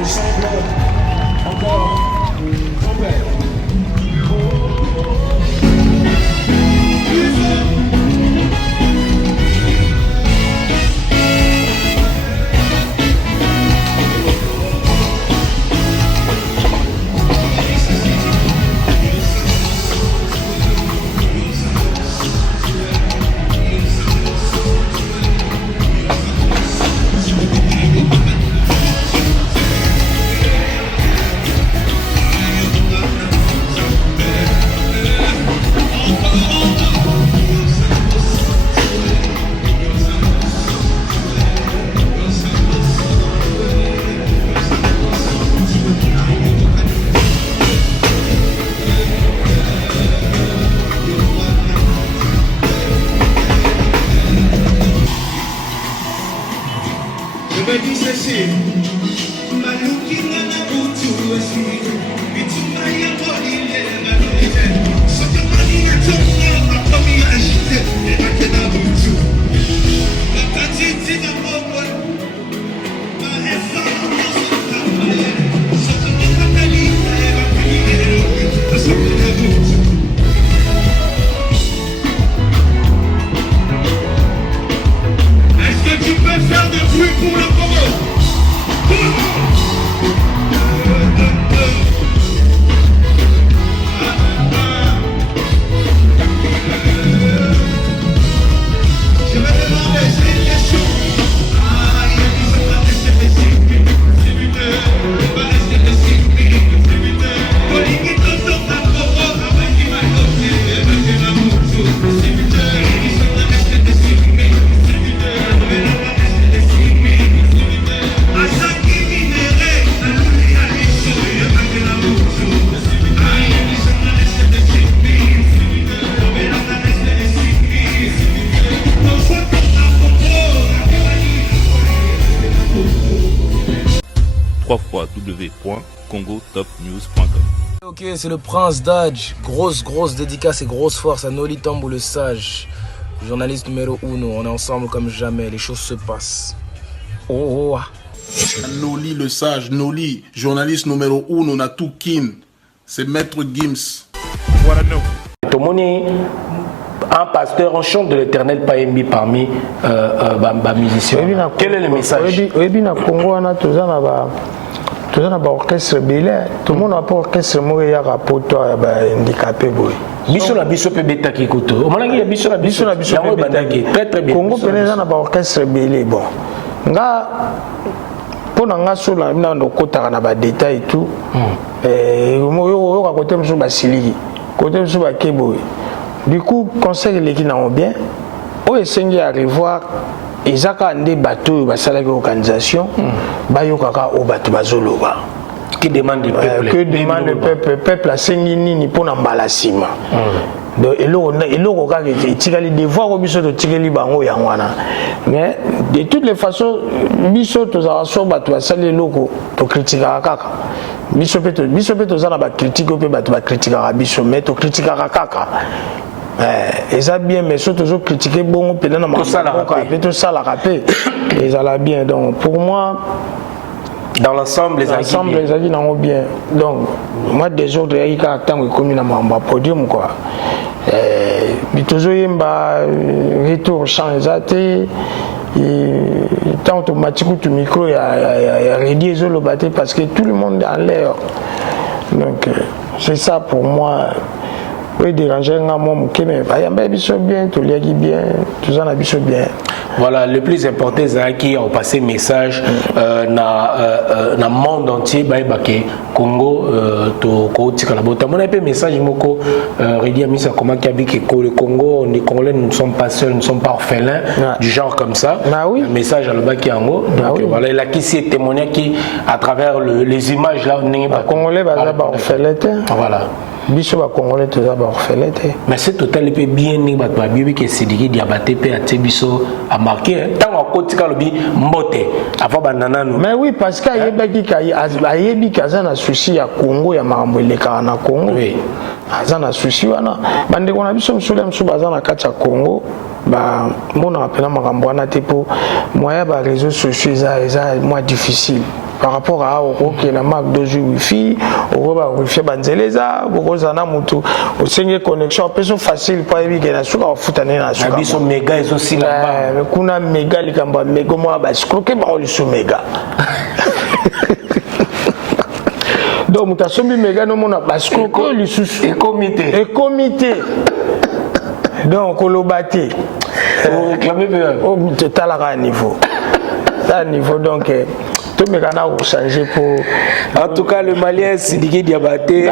Ensemble, encore, grand-père. www.congotopnews.com. Ok, c'est le Prince Dodge. Grosse dédicace et grosse force à Noli Tambou le Sage, journaliste numéro 1. On est ensemble comme jamais, les choses se passent. Oh. Noli le sage, Noli, journaliste numéro 1, na tout kin. C'est Maître Gims. Un pasteur, un chant de l'éternel Paembi parmi les musiciens. Quel est le message? Oui, na Congo, on a tous un orchestre belé. Tout le monde a pas orchestre moya rapport toi handicapé boy. Biso na biso pe beta kikoto. Omanaki ya biso na biso pe bandaki. Très bien. Congo peneza na ba orchestre belé bon. Nga pour nga solo na ndokota na ba détail tout. Moyo ka côté mso ba siliki. Côté mso ba keboy. Du coup, conseil les qui n'ont bien, on essaye à revoir les accords des bateaux, les organisations, au bateau bazoloba. Qui demande le peuple? Que demande le peuple à Sengini pour n'embalassima. Et là, il devoir au biso de tirer bango yangwana. Mais de toutes les façons, biso to za so bato asali loko to critiquer kaka. Biso peto za na ba critique pe bato ba critiquer biso mais to critiquer kaka. Et ça bien mais surtout toujours critiquer bon pe na ma tout ça la rapé. Et ça la bien donc pour moi dans l'ensemble les avis n'ont bien. Donc moi des autres il y a tant que comme na ma podium quoi. Toujours yemba retour change até tant automatique tu micro ya rédier le batté parce que tout le monde est en l'air. Donc c'est ça pour moi. Oui, déranger un moment qui me va bien, tout le bien, tout ça n'a bien. Voilà, le plus important c'est qui a passé message dans le monde entier, Congo, to Kotika la bota. Mon épée message moko redit à comment qui a dit que le Congo, les Congolais ne sont pas seuls, ne sont pas orphelins du genre comme ça. Oui. Un message à le bas qui en haut. Donc voilà, il a qui s'est témoigné qui à travers les images là, les Congolais va orphelins. Voilà. Biso ba Congolais tout ça ba orphelin. Mais c'est total peut bien ni ba bibi que c'est dit diabaté pe até biso a marqué tant à côté ka lobi mbote avant banana nous. Mais oui parce que ayebaki ka ayebi kazana souci ya Congo ya makambo eleka na Congo. Oui. Azana souci wana bande kona biso msule msu bazana kati ya Congo ba mona apela makambo wana te po moya ba réseaux sociaux eza moins difficile. Par rapport à OK na marque de wifi au ba wifi banzeleza bokozana mutu au sengi connexion peso facile pa ebike na suka ofutane na suka biso mega ezo sila ba kuna mega likamba mega mo ba scroquer ba oli su mega donc mutasombi mega no mona ba scroquer oli su et comité donc kolobate réclamer au talaka niveau donc tout me a changé pour. En tout cas, le Malien Sidiki Diabaté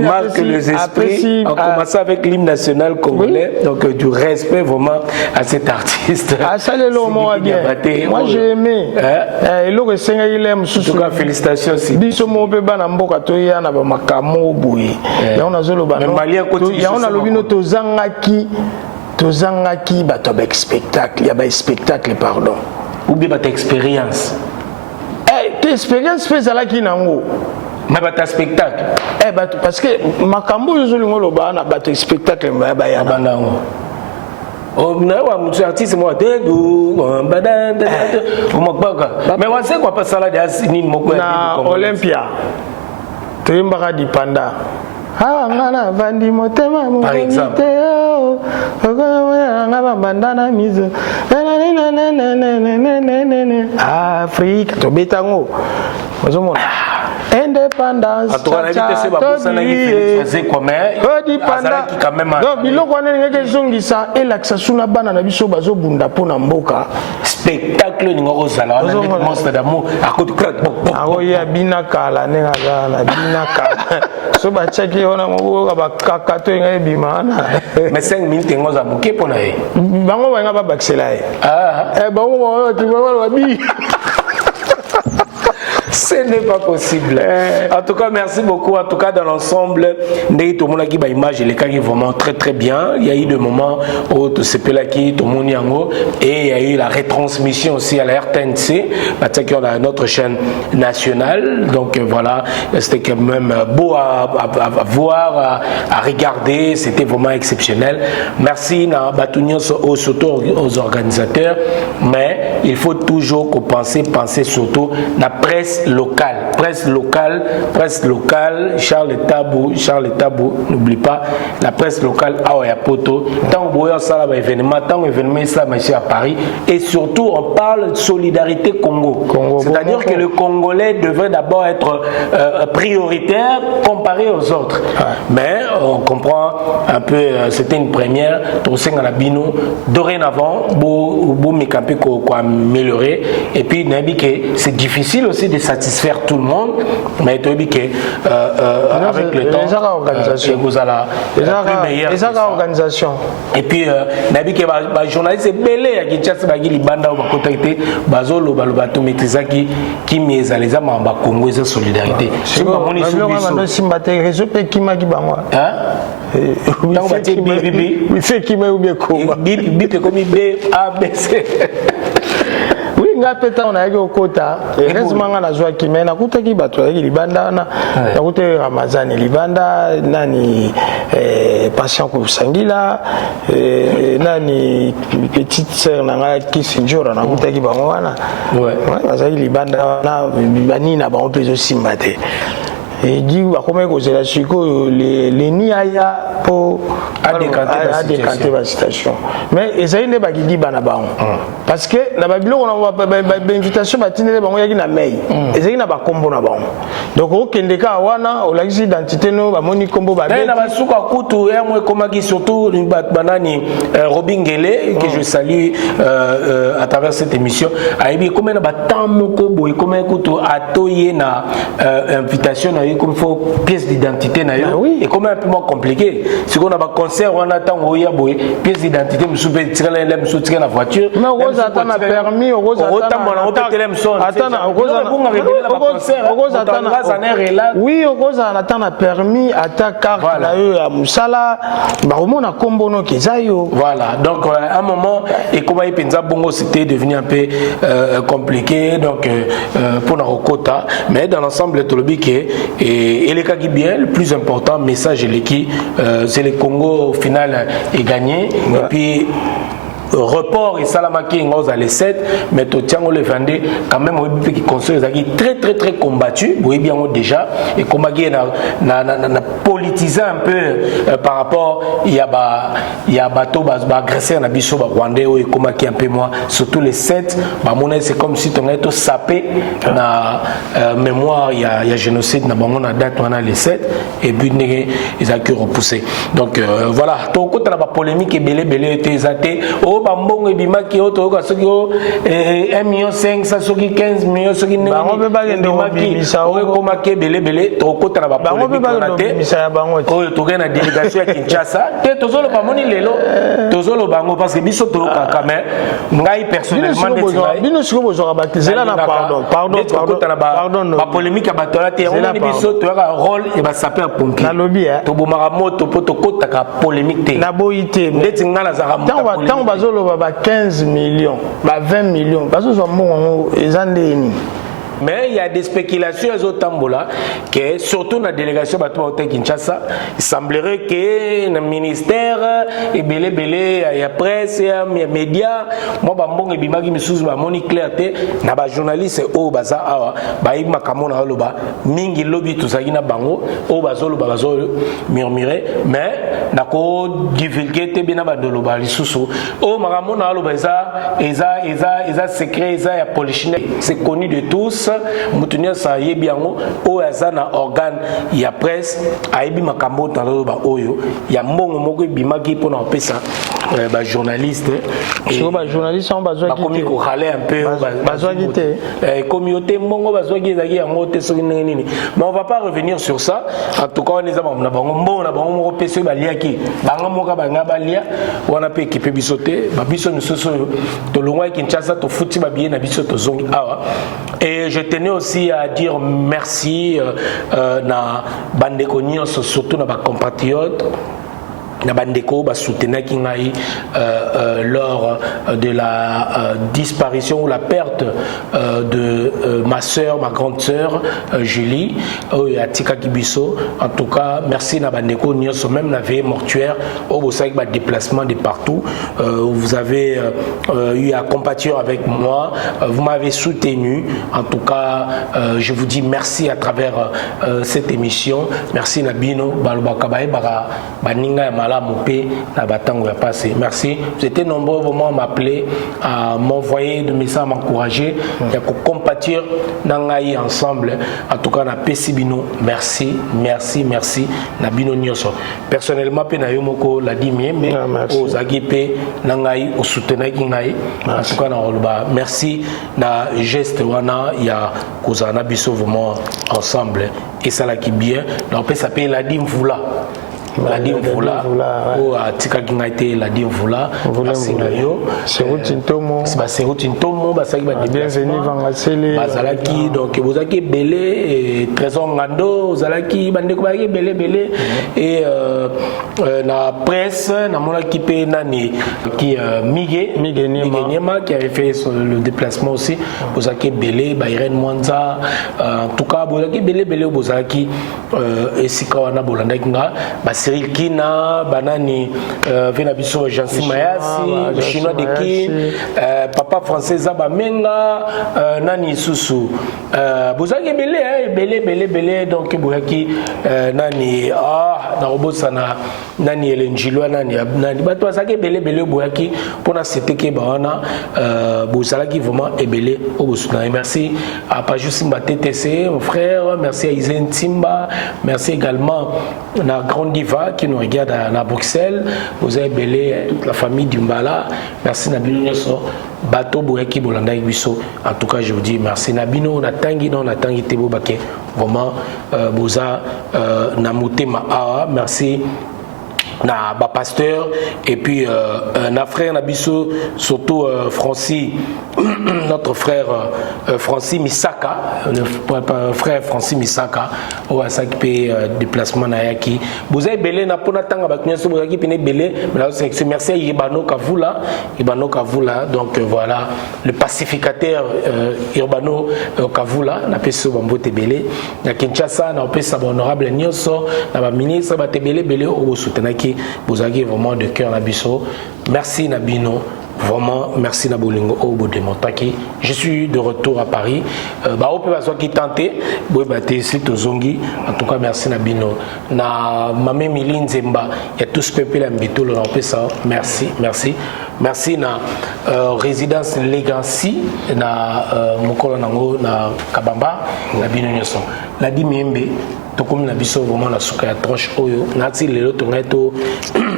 marque les esprits en commençant avec l'hymne national congolais. Oui. Donc, du respect vraiment à cet artiste. Ah, ça, le moment bien. Moi, j'ai aimé. Et l'autre, c'est il aime. En tout cas, félicitations. Biso mo pe bana mboka to ya na ba makamo boye. Ya on a zolo ba. Le Malien continue. Ya on a lobino to zangaki ba to ba spectacle, ya ba spectacle pardon. Ou bien ta expérience. Expérience fait ça là qui nango mais ba ta spectacle parce que makambo yo zolingo loba na ba ta spectacle ba ya na oh na wa mutu artiste moi dedu badanda o mokbaka mais wa c'est quoi pas ça là de ni moko na Olympia toyembaka di panda ngana vandi motema mo par exemple bandana mise Afrique to betango ozomona indépendance biloko wana ndenge ezongisa elakisa suna bana na biso bazobunda mpona mboka spectacle ningo kozala monstre d'amour akoya bina kala ndenge aza na bina kala so batiaki wana moboka bakaka to enga ebima wana mais 5 minutes ngo za moke mpona ye bango banga babakisela ye bango babi Ce n'est pas possible. En tout cas, merci beaucoup. En tout cas, dans l'ensemble, tout le monde qui a image, les cas qui vraiment très très bien. Il y a eu des moments où tout ce là qui tout le monde et il y a eu la retransmission aussi à la RTNC, qui on a notre chaîne nationale. Donc voilà, c'était quand même beau à voir, à regarder. C'était vraiment exceptionnel. Merci surtout aux organisateurs, mais il faut toujours penser surtout la presse locale. Presse locale, Charles Tabou, n'oublie pas, la presse locale à Oyapoto. Tant que événement ici à Paris, et surtout on parle de solidarité Congo. C'est-à-dire que le Congolais devrait d'abord être prioritaire comparé aux autres. Mais on comprend un peu, c'était une première, dorénavant, améliorer. Et puis, c'est difficile aussi de satisfaire tout le monde, mais avec le temps, vous allez la plus meilleure. Et puis, les journalistes, qui met à les âmes en Congo et sa solidarité. Oui, nga peta on a eu au quota. Et récemment na joie qui mène à côté qui bateau avec libanda na côté Ramazani libanda nani patient ko sangila nani petite sœur na qui sinjora na côté qui bango wana. Ouais, bazali libanda na bani na bango plus aussi maté. Et dit comment causer la chico les niaya pour décanter la situation. Mais ils ont pas qui dit banabang parce que la Babylone on va invitation batiner les bango yaki na mail. Ils ont pas combo na bango. Donc au kendeka wana au laxi identité no ba moni combo ba. Na ba suka kutu ya moi comme qui surtout banani Robin Gele que je salue à travers cette émission. Aibi comme na ba tamo ko boy comme kutu atoye na invitation comme il faut pièce d'identité et comme un peu moins compliqué si on a un concert on attend pièce d'identité me souper tirer la voiture mais on attend un permis on oui on attend un permis à carte à Moussala a combo kezayo voilà donc à un moment et comment il pensa bongo c'était devenu un peu compliqué donc pour la quota mais dans l'ensemble tout le biquet et les cas qui bien le plus important message c'est le Congo au final est gagné et puis report et Salamaki à les 7 mais Totiango le vendé quand même qui construit très très très combattu vous voyez bien déjà et comment na politisé un peu par rapport il y a bateau agressé na biso rwandais et comment qui un peu moins surtout les 7 c'est comme si on était sapé na mémoire il y a génocide na bango na date on a les 7 et puis ils a que repoussé donc voilà to côté la polémique et belé était zaté bambongo ebimaki oto ka soki 1,5 million ça soki 15 millions soki ne ebimaki o komaki belé to kota na ba polémique na te o to na délégation ya Kinshasa te tozolo ba moni lelo tozolo bango parce que biso to kaka mais ngai personnellement bino siko bozora batizela na pardon ba polémique ya batola te on ni biso to ka rôle et ba saper pompier na lobby to bomara moto poto kota ka polémique te na boité ndeti ngala za tant bazolo ba 15 millions, ba 20 millions, parce que ils ont des. Mais il y a des spéculations aux Tambola que surtout dans la délégation de Kinshasa, il semblerait que le ministère et belé il y a presse, il y a médias, moi bambong et bimagi misous ba moni clarté, na ba journaliste au baza awa, ba ima kamona loba, mingi lobby tout ça na bango, au bazolo murmurer, mais na ko divulguer te bina ba doloba lisusu. Au makamona loba eza secret, eza ya polichinelle, c'est connu de tous. Mutunia sa yebiango o azana organe ya presse aibi makambo tando ba oyo ya mbongo moko bimaki pona pesa journaliste. Journaliste, on va jouer comme on râler un peu. Communauté mongo va jouer mais on va pas revenir sur ça. En tout cas, on est on a PC baliaki. Banga moka banga balia. On a pu équiper bisoté. Babiso nous sommes de loin Kinshasa to futi babie na biso to zongi awa. Et je tenais aussi à dire merci na bandeko nyonso surtout na ba compatriotes. Nabandeko ba soutenir qui lors de la disparition ou la perte de ma sœur, ma grande sœur Julie et Atika Kibiso. En tout cas, merci Nabandeko Nyonso même n'avait mortuaire au Bossaïk ba déplacement de partout. Vous avez eu à compatir avec moi, vous m'avez soutenu. En tout cas, je vous dis merci à travers cette émission. Merci Nabino Balobakabaye bara baninga merci. Vous étiez nombreux vraiment à m'appeler, à m'envoyer de messages, à m'encourager, à compatir Nangaï ensemble. En tout cas, na Pesibino, merci, merci, merci. Nabino Nyoso. Personnellement, Penayomoko l'a dit, mais aux Agipe, Nangaï, au soutenir Kingaï. En tout cas, merci. Na geste wana, il y a Kozana Bisso vraiment ensemble. Et ça là qui bien. Donc, ça s'appelle la dîme Voula. La dîme Voula, ou à Tika Kingaïté, la dîme Voula, merci Gayo. C'est Routintomo. C'est Routintomo, bienvenue Vangasele. Bazalaki, donc vous avez belé, Trésor Ngando, Zalaki, Bandeko belé, belé. Et la presse, Namona Kipé Nani, qui Miguel Niema, qui avait fait le déplacement aussi. Vous avez belé, Bayren Mwanza, en tout cas, vous avez belé, belé, vous avez et Sikawana Bolandakinga. Cyril Kina, Banani, Venabiso, Jansi Mayasi, Chinois de Kin, Papa français Zabamenga, Nani Soussou. Vous avez belé, donc Bouyaki, Nani, Narobosana, Nani Elenjilo, Nani, Bato, Zaki belé, Bouyaki, pour la cité Kebana, Bouzalaki vraiment est belé au Boussouna. Merci à Pajousimba TTC, mon frère, merci à Isen Timba, merci également à la grande diva qui nous regarde à Bruxelles. Vous avez belé toute la famille d'Umbala. Merci Nabino Nyoso. Bateau Bouyaki Bolanda Ibiso. En tout cas, je vous dis merci Nabino. Natangi non Natangi Tebo Bake. Vraiment, Boza Namoute Maa. Merci. Na ba pasteur et puis na frère Nabiso surtout Francis notre frère Francis Misaka le frère Francis Misaka au Asakpe déplacement na yaki vous avez belé na pona tanga ba kunyaso bozaki pene belé mais merci à Ibano Kavula donc voilà le pacificateur Ibano Kavula na peso bambote belé na Kinshasa na pesa honorable Nyoso na ba ministre ba tebelé belé au soutenaki. Vous avez vraiment de cœur Nabiso. Merci Nabino. Vraiment, merci Nabolingo Obo de Montaki. Je suis de retour à Paris. Bah, on peut pas qui tenter. Oui, bah, t'es ici, Zongi. En tout cas, merci Nabino. Na Mamé Miline Zemba. Il y a tout ce peuple là, Mbito, le rappel ça. Merci, merci. Merci na résidence Legacy na Mokolo Nango na Kabamba Nabino Nyoso. La di Miembe. Comme na biso vraiment la souka ya tranche oyo nati lelo tonga to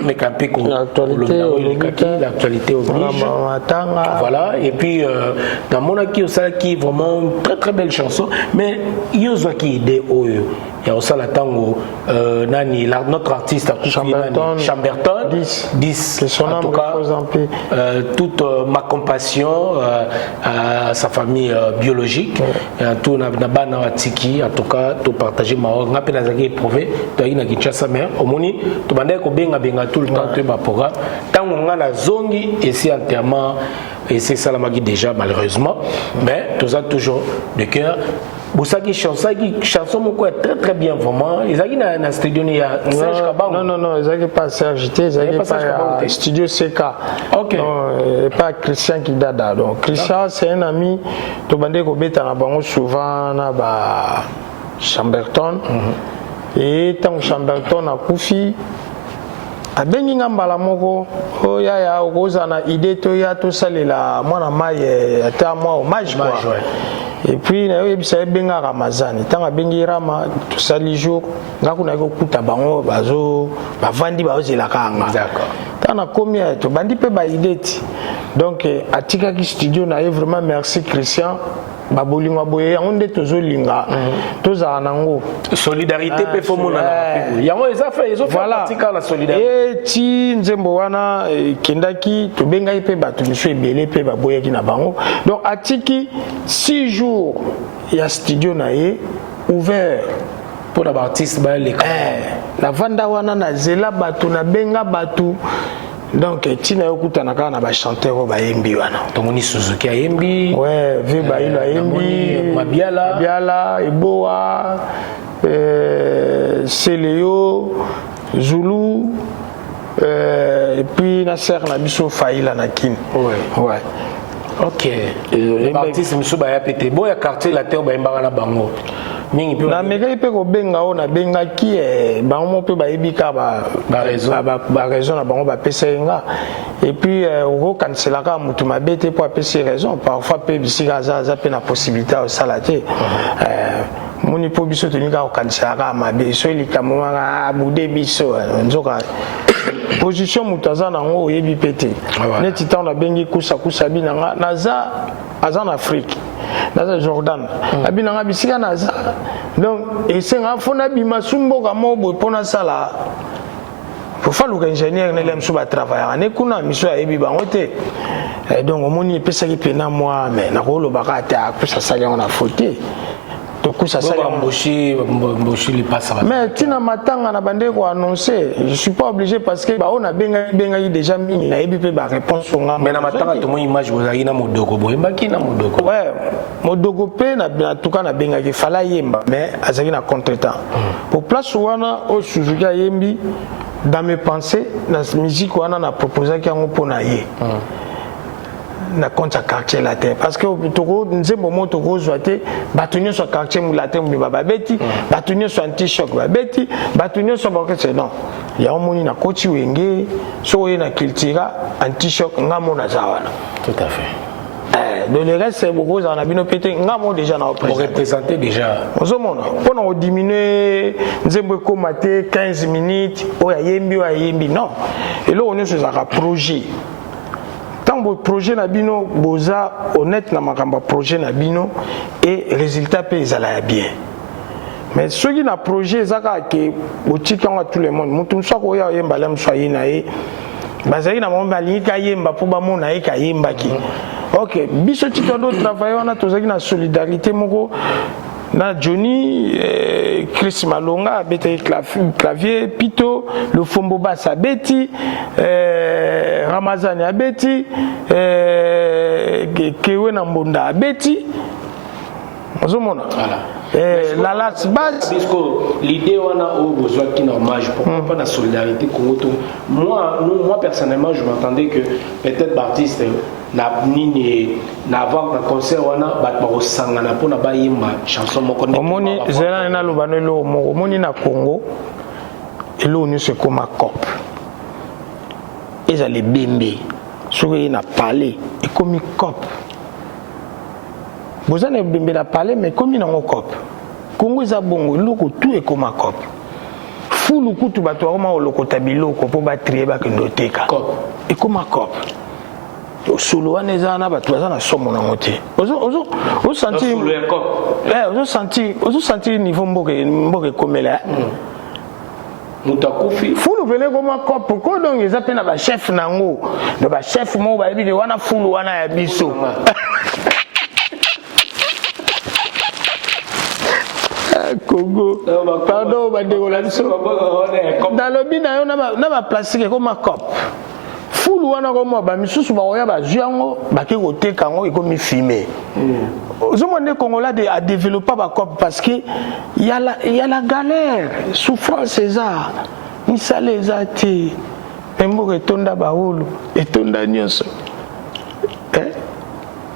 mekampé ko l'actualité oblige voilà et puis dans mon aki osalaki vraiment une très très belle chanson mais yozaki idée oyo ya osala tango nani notre artiste a Chamberton 10 en tout cas toute ma compassion à sa famille biologique tout na bana watiki en tout cas tout partager ma ngape nazaki éprouvé toyaki na Kinshasa mais omoni tobandaki kobenga tout le temps toyeba programme ntango nga na zongi esi entièrement et c'est ça la magie déjà malheureusement mais tout ça toujours de cœur. Boussaki chanson moko est très très bien vraiment. Ils ont na studio ni ya Serge Kabango. Non, ils ont pas Serge T, ils ont pas studio CK. OK. Non, et pas Christian Kidada. Donc Christian c'est un ami to bande ko beta na bango souvent na ba Chamberton. Et tant Chamberton a kufi abengi ngambala moko oya ya okoza na idée to ya to salela mwana maye ata moi hommage quoi. Et puis na yo bisa benga Ramazani tanga bengi rama tout ça les jours ngako na ko kuta bango bazo bavandi bazela kanga. D'accord. Tana combien to bandi pe ba idée. Donc atika ki studio na vraiment merci Christian. Babolinga boye onde tozolinga toza nango solidarité pe fo mona yango eza fait ils ont fait partie la solidarité et ti nzembo wana kendaki to benga pe bato miso ebele pe baboya ki na bango donc atiki 6 jours ya studio na ye ouvert pour la artiste ba les la vanda wana na zela bato na benga bato. Donc tina yokutana kana ba chanteur ba yembi wana tomoni Suzuki ayembi ouais vi ba ilo ayembi Mabiala Eboa Seleo Zulu et puis na ser na biso Faila na kin ouais OK les artistes miso ba ya pété boya quartier la terre ba yembanga na bango mingi pe na meka pe ko benga o na benga ki bango pe ba yebika ba raison na bango ba pesa nga et puis o cancela ka mutu mabete pour pesa raison parfois pe bisika za pe na possibilité au salate moni po biso tonika o cancela ka mabe so ilika mama bude biso nzoka position mutaza nango oyebi pete neti tant na bengi kusa binanga naza azan Afrique dans Jordan abinanga bisika naza donc esenga fona bima sumboka mobo pona sala faut faire l'ingénieur ne l'aime sous ba travailler ne kuna miso ya ebi bango te donc omoni pesa ki pena moi mais na ko lo baka ta kusa sala on a faute to kusa sala mboshi li passe mais tina matanga na bande ko annoncer je suis pas obligé parce que ba on a benga déjà mingi na ebi pe ba réponse nga mais na matanga to mo image bozali na modoko boyembaki na modoko ouais modoko pe na tuka na benga ki fala yemba mais azali na contretemps pour place wana au Suzuki yembi dans mes pensées la musique wana na proposer ki yango pona ye na compte quartier la terre parce que toko nzembo moto ko zoate batunyo so quartier mu la terre mu baba beti batunyo so anti choc ba beti batunyo so ba que non ya omoni na koti wenge so ye na cultura anti choc ngamo na zawana tout à fait de le reste c'est beaucoup on a bino pété ngamo déjà na représenter déjà ozomona pour on diminuer nzembo ko maté 15 minutes o ya yembi non et là on est sur un projet. Tant que projet Nabino, boza honnête na makamba projet Nabino et résultat pays ala bien. Mais ceux qui na projet zaka ke boutique à tout le monde, mutum soit ko ya yemba lam soit yinae, bazali na mamba lika yemba pour ba mona e ka yemba ki. OK, biso tika do travail on a tozaki na solidarité moko na Johnny Chris Malonga bete clavier Pito le Fombo Bassa Betty Ramazani Abeti Kewe na Mbonda Abeti ozomona la last base parce que l'idée on a besoin qui hommage pour pas la solidarité Congo moi personnellement je m'attendais que peut-être artiste na nini na avant le concert on a ba sangana pour na ba yimba chanson moko omoni zela na lobano lo omoni na Congo elo ni se comme cop ezali bimbi soki na parler et comme cop vous avez bimbi na parler mais comme na cop Congo za bongo loko tout est comme cop fulu kutu bato wa ma lokota biloko po ba trier ba kendoteka et comme cop solo wana eza na bato baza na somo nango te ozo sentir niveau mboka ekomela mutakufi fulu vele koma kopo ko donc eza pe na ba chef nango na ba chef mo ba yebi wana fulu wana ya biso Congo pardon ba dégola biso dans le bi na yo na ba plastique koma kopo fulu wana ko mo ba misusu ba oya ba zyango ba ke koteka ngo ikomi filmer ozomone Congola a développé ba cop parce que il y a la galère souffrance ça ni ça les a été mbo etonda ba hulu etonda nyonso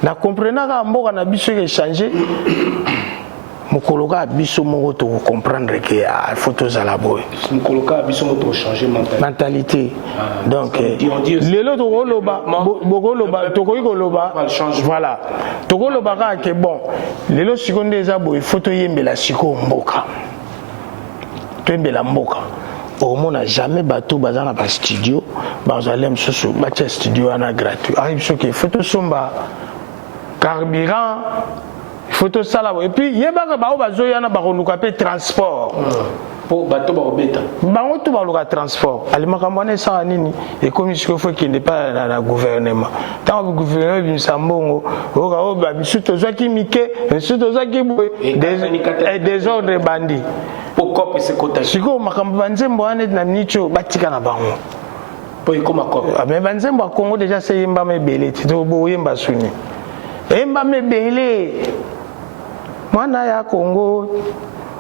na comprenant ka mboka na biso ke changer mokoloka biso moko to comprendre que il faut tous à la boy mokoloka biso moko to changer mentalité donc lelo to loba bogoloba to ko loba voilà to ko loba ka que bon lelo sikonde eza boy faut to yembela siko mboka to yembela mboka on n'a jamais bateau bazana ba studio bazalem soso ba studio ana gratuit arrive ce que faut to somba carburant photo sala et puis yebaka ba bazoya na ba konuka pe transport pour bateau ba obeta bango to ba luka transport alimaka mbone sa nini et comme il faut qu'il n'est pas la gouvernement tant le gouvernement bimsambongo oka o ba bisu to zaki mike bisu to zaki des ordres bandits pour cop ce côté siko makambo banzembo ane na nicho batika na bango pour comme cop mais banzembo a Congo déjà c'est yemba mebele to bo yemba suni yemba mebele mwana ya Congo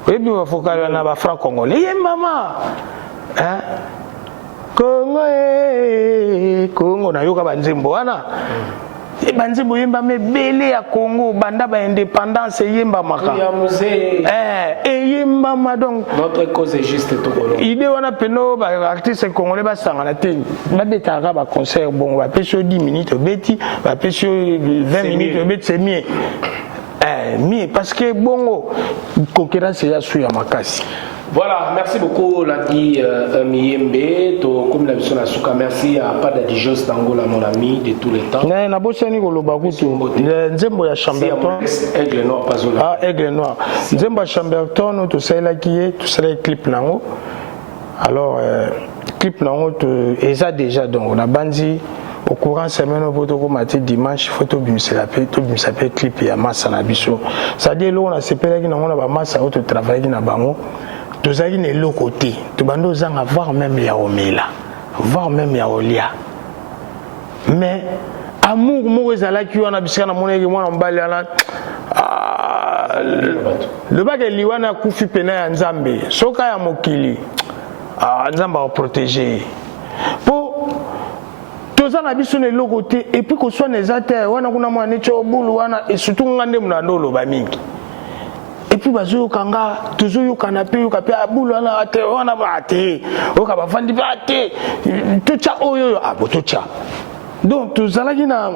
ebi wafokala na ba franc congolais yemba ma Congo na yoka banzembo wana banzembo yemba mebele ya Congo banda ba indépendance yemba maka yemba ma donc notre cause est juste to bolo idée wana peno ba artiste congolais ba sangana te ba betaka ba concert bon ba peso 10 minutes beti ba peso 20 minutes beti c'est mieux mieux parce que bongo concurrence ya suya makasi. Voilà, merci beaucoup Ladi Miyembe, comme la mission à Souka, merci à Pada Dijos d'Angola, mon ami de tous les temps. Na bosani ko lobakutu nzembo ya Chamberton Aigle Noir Pazola. Aigle Noir. Nzembo ya Chamberton to sala kié, to sala clip nango. Alors clip nango to eza déjà donc on a bandi au courant semaine au photo matin dimanche photo bimsela pe to bimsape clip ya massa na biso. Ça dit là on a sepelé ki nango na ba massa auto travailler na bango. Tous les gens de côté, tout le monde a voir même ya omela, voir même ya olia. Mais amour moi ça là qui on a bisana mon équipe moi on balle là. Le bac est liwana kufi pena ya Nzambe, soka ya mokili. Nzamba va protéger. Pour tous les gens de l'autre côté et puis qu'on soit les athées, on a kuna moi necho bulu wana et surtout ngande mnando lo bamingi. Et puis bazo kanga toujours yo canapé yo kapé abulu na ate wana ba ate o ka ba fandi ba ate tout ça oyo abo tout ça donc tout ça là na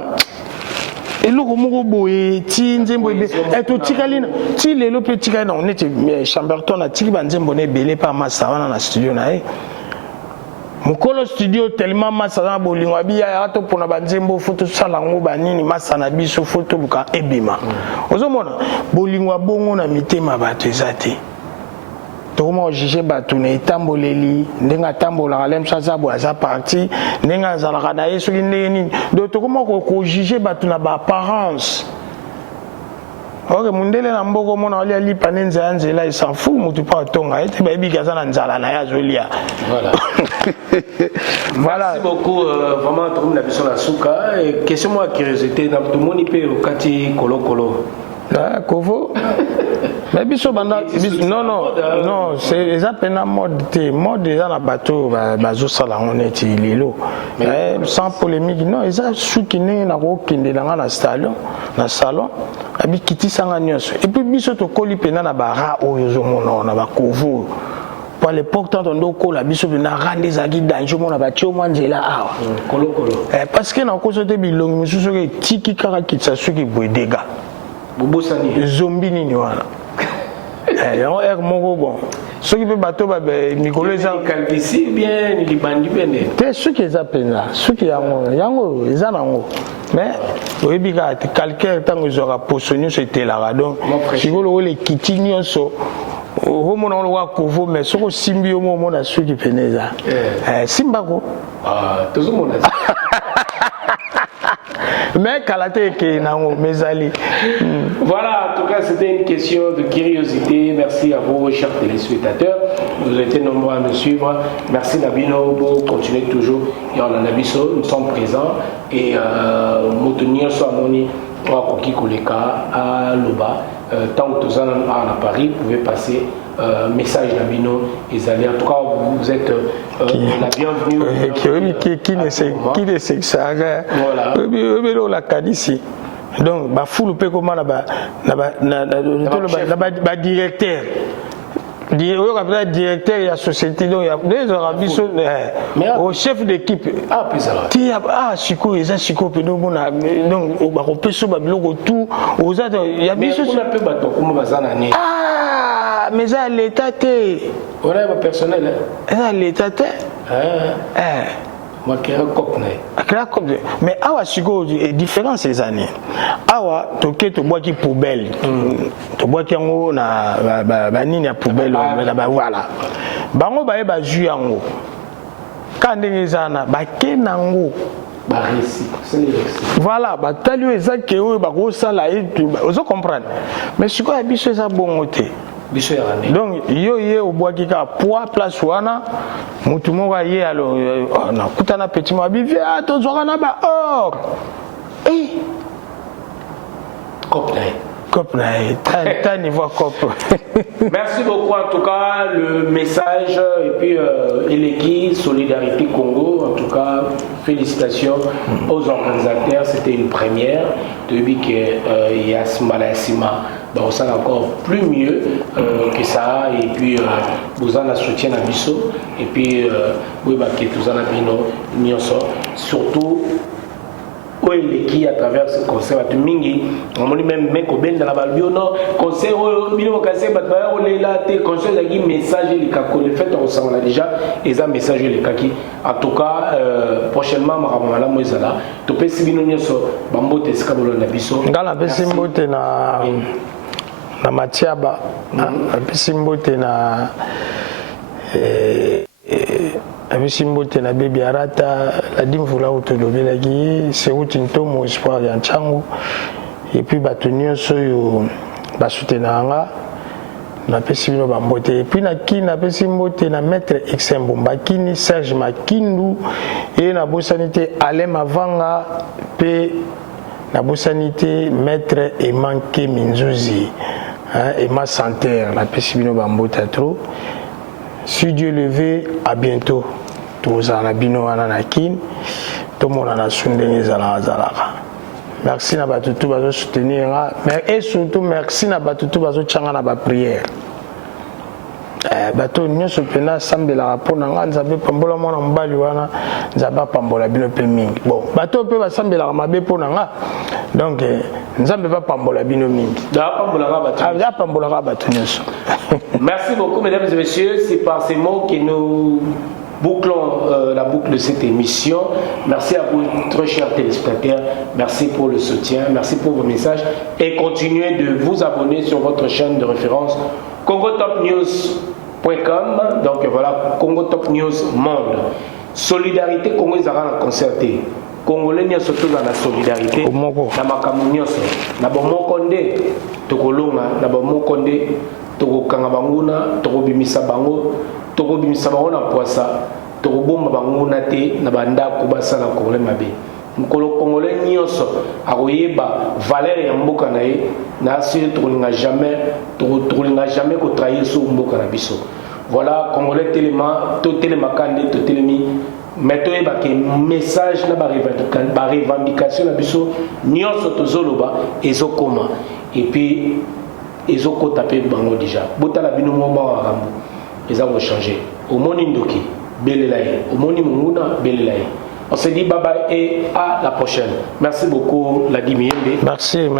eloko moko boye ti nzembo ebe eto tikalina ti lelo pe tikalina on était Chamberton na tiki ba nzembo ne belé pa massa wana na studio na mukolo studio tellement massa na bolingo biya ya to pona ba nzembo photo sala ngo ba nini massa na biso photo buka ebima ozomona bolingo bongo na mitema bato ezate to comment juger bato na etamboleli ndenga tambola alem chaza bo aza parti ndenga zalaka na yesu nini do to comment ko juger bato na ba apparence. Ok, mundele na mboko mona ali ali panenza anzela il s'en fout mutu pa tonga ete ba biga za na nzala na ya zolia. Voilà. Voilà. Merci beaucoup vraiment tout la biso la souka et question moi curiosité na tout moni pe okati kolo. Ah, Kovo. Mais biso banda non, c'est exactement mode déjà na bateau bazo sala on est lilo. Sans polémique non, ça soukine na ko kinde na salon abi kiti sanga nyonso. Et puis biso to koli pena na bara oyo zo mona na ba Kovo. Pour l'époque tant on ko la biso na rande zaki danger mona ba tio mwanzela awa. Kolo. Parce que na ko sote bilongi mususu ke tiki kaka kitsa suki boedega. Bobosani. Zombie nini wana. Mon bon. Ceux qui peuvent battre, Nicolas Calvici, bien, il bandi bien. Ceux qui appellent là, ceux qui ont, ils ont. Mais, oui, bien, quelqu'un, tant qu'ils auront postionné, c'était là. Donc, si vous voulez, les kitinions sont. Au moment où on voit mais ce que Simbi au moment où ceux qui peuvent ça. Simbako. Ah, tout le monde. Mais Kalate qui n'a mes alliés. Voilà, en tout cas, c'était une question de curiosité. Merci à vous, chers téléspectateurs. Vous avez été nombreux à me suivre. Merci Nabino pour continuer toujours. Et on a Nabiso, nous sommes présents. Et Moutenir Soamoni, Koki Koleka, à Loba. Tant que vous êtes à Paris, vous pouvez passer message Nabino et allez. En tout cas, vous êtes la bienvenue. Qui ne sait que ça. Voilà. La Kadisi. Donc ba fulu pe comment na directeur. Directeur de la société, donc il y a au chef d'équipe. Ah, puis ça va. Chico, il y a Chico, donc on peut se battre tout. Il y a mais on a peu battre comme bazana. Ah, mais ça l'état. On a un personnel. Ça l'état. Mais awa siko différent ces années. Awa toke to bois qui poubelle. To bois qui ngo na ba nini ya poubelle ba voilà. Bango ba e ba ju yango. Kande ngezana ba kenango ba récit. Voilà, ba talio ezake o ba ko sala et ozo comprendre. Mais siko ya biso eza bongote. Donc yo au bois qui a poids place wana mutu moko ye alors na kutana petit mo bivi to zokana ba or cop ta niveau cop. Merci beaucoup en tout cas le message et puis Eleki Solidarité Congo en tout cas félicitations aux organisateurs, c'était une première depuis que Yasmala Sima donc ça encore plus mieux que ça et puis vous en soutien à Bisso et puis oui bah que tout en a bino surtout oui qui à travers ce concert à Mingi on dit même mec au ben dans la balbiono concert bino cassé bah on est là tes concert qui message les kako le fait on s'en a déjà et ça message les kaki en tout cas prochainement maramala moizala to pesi bino nyoso bambote skabolo na Bisso ngala pesi mbote na Matiaba pesi mbote na Abisimbote na Baby Arata la dimvula autolobela qui c'est utintomo espoir ya nchangu et puis batonio soyo basutenanga na pesibino bambote et puis na kina pesimbote na maître Exembo Mbakini Serge Makindu et na bosanité Alain Mavanga pe na bosanité maître Emanke Minzuzi et ma santé la pesibino bambote trop. Si Dieu le veut, à bientôt. Tous en abino ananakin, tout le monde en a soutenu zalaka. Merci na batutu bazo soutenir, mais et surtout merci na batutu bazo changa na ba prière. Bato nyoso pena sambela pour nanga nzabe pambola mona mbali wana nzaba pambola bino pe mingi. Bon, bato pe ba sambela mabe pour nanga. Donc nzambe ba pambola bino mingi. Da pambola bato nyoso. Merci beaucoup mesdames et messieurs, c'est par ces mots que nous bouclons la boucle de cette émission. Merci à vous très chers téléspectateurs, merci pour le soutien, merci pour vos messages et continuez de vous abonner sur votre chaîne de référence congotopnews.com. Donc voilà, Congo Top News Monde. Solidarité Congo Izara concerté. Congolais n'y a surtout dans la solidarité. Na makamu nyonso. Na bomokonde tokolonga, na bomokonde tokokanga banguna, tokobimisa bango, tokobimisa bango na poisa, tokobomba bango na te na bandako basala Congolais mabe. Mkolo Congolais nyonso akoyeba valeur ya mboka na ye na si tokolinga jamais ko trahir so mboka na biso. Voilà Congolais telema to telema kande to telemi meto e ba ke message na ba revendication na biso nyonso tozoloba ezokoma et puis ezokota pe bango déjà botala bino moma wa rambo ezako changer omoni ndoki belelaye omoni munguna belelaye. On se dit bye bye et à la prochaine. Merci beaucoup, Ladi Miyembe. Merci.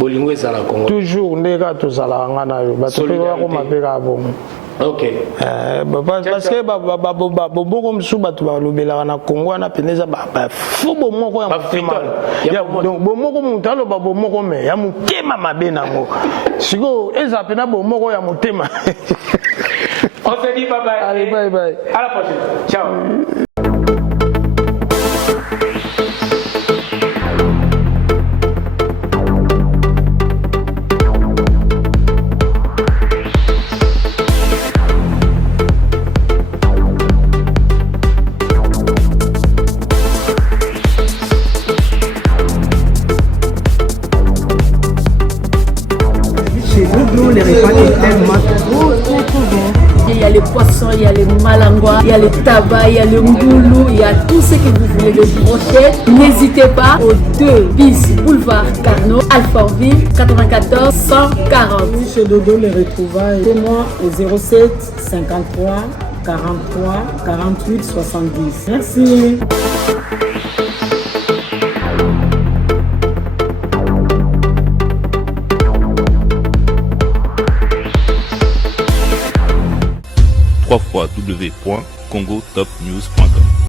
Bolingo est à la Congo. Toujours, nega to zala ngana yo. Ok. Parce que beaucoup msuba tu balobela na Congo na peneza ba fubo moko ya mutema. Donc bomoko mutalo ba bomoko me ya mutema mabe nango. Siko eza pena bomoko ya mutema. On se dit bye bye. Allez bye. À la prochaine. Ciao. Les repas étaient tellement trop bon. les poissons, il y a les malangouas, il y a les tabacs, il y a le ngoulou, il y a tout ce que vous voulez, les brochettes. N'hésitez pas aux 2 bis boulevard Carnot, Alfortville, 94 140. Oui, chez Dodo, les retrouvailles. C'est moi au 07 53 43 48 70. Merci. www.congotopnews.com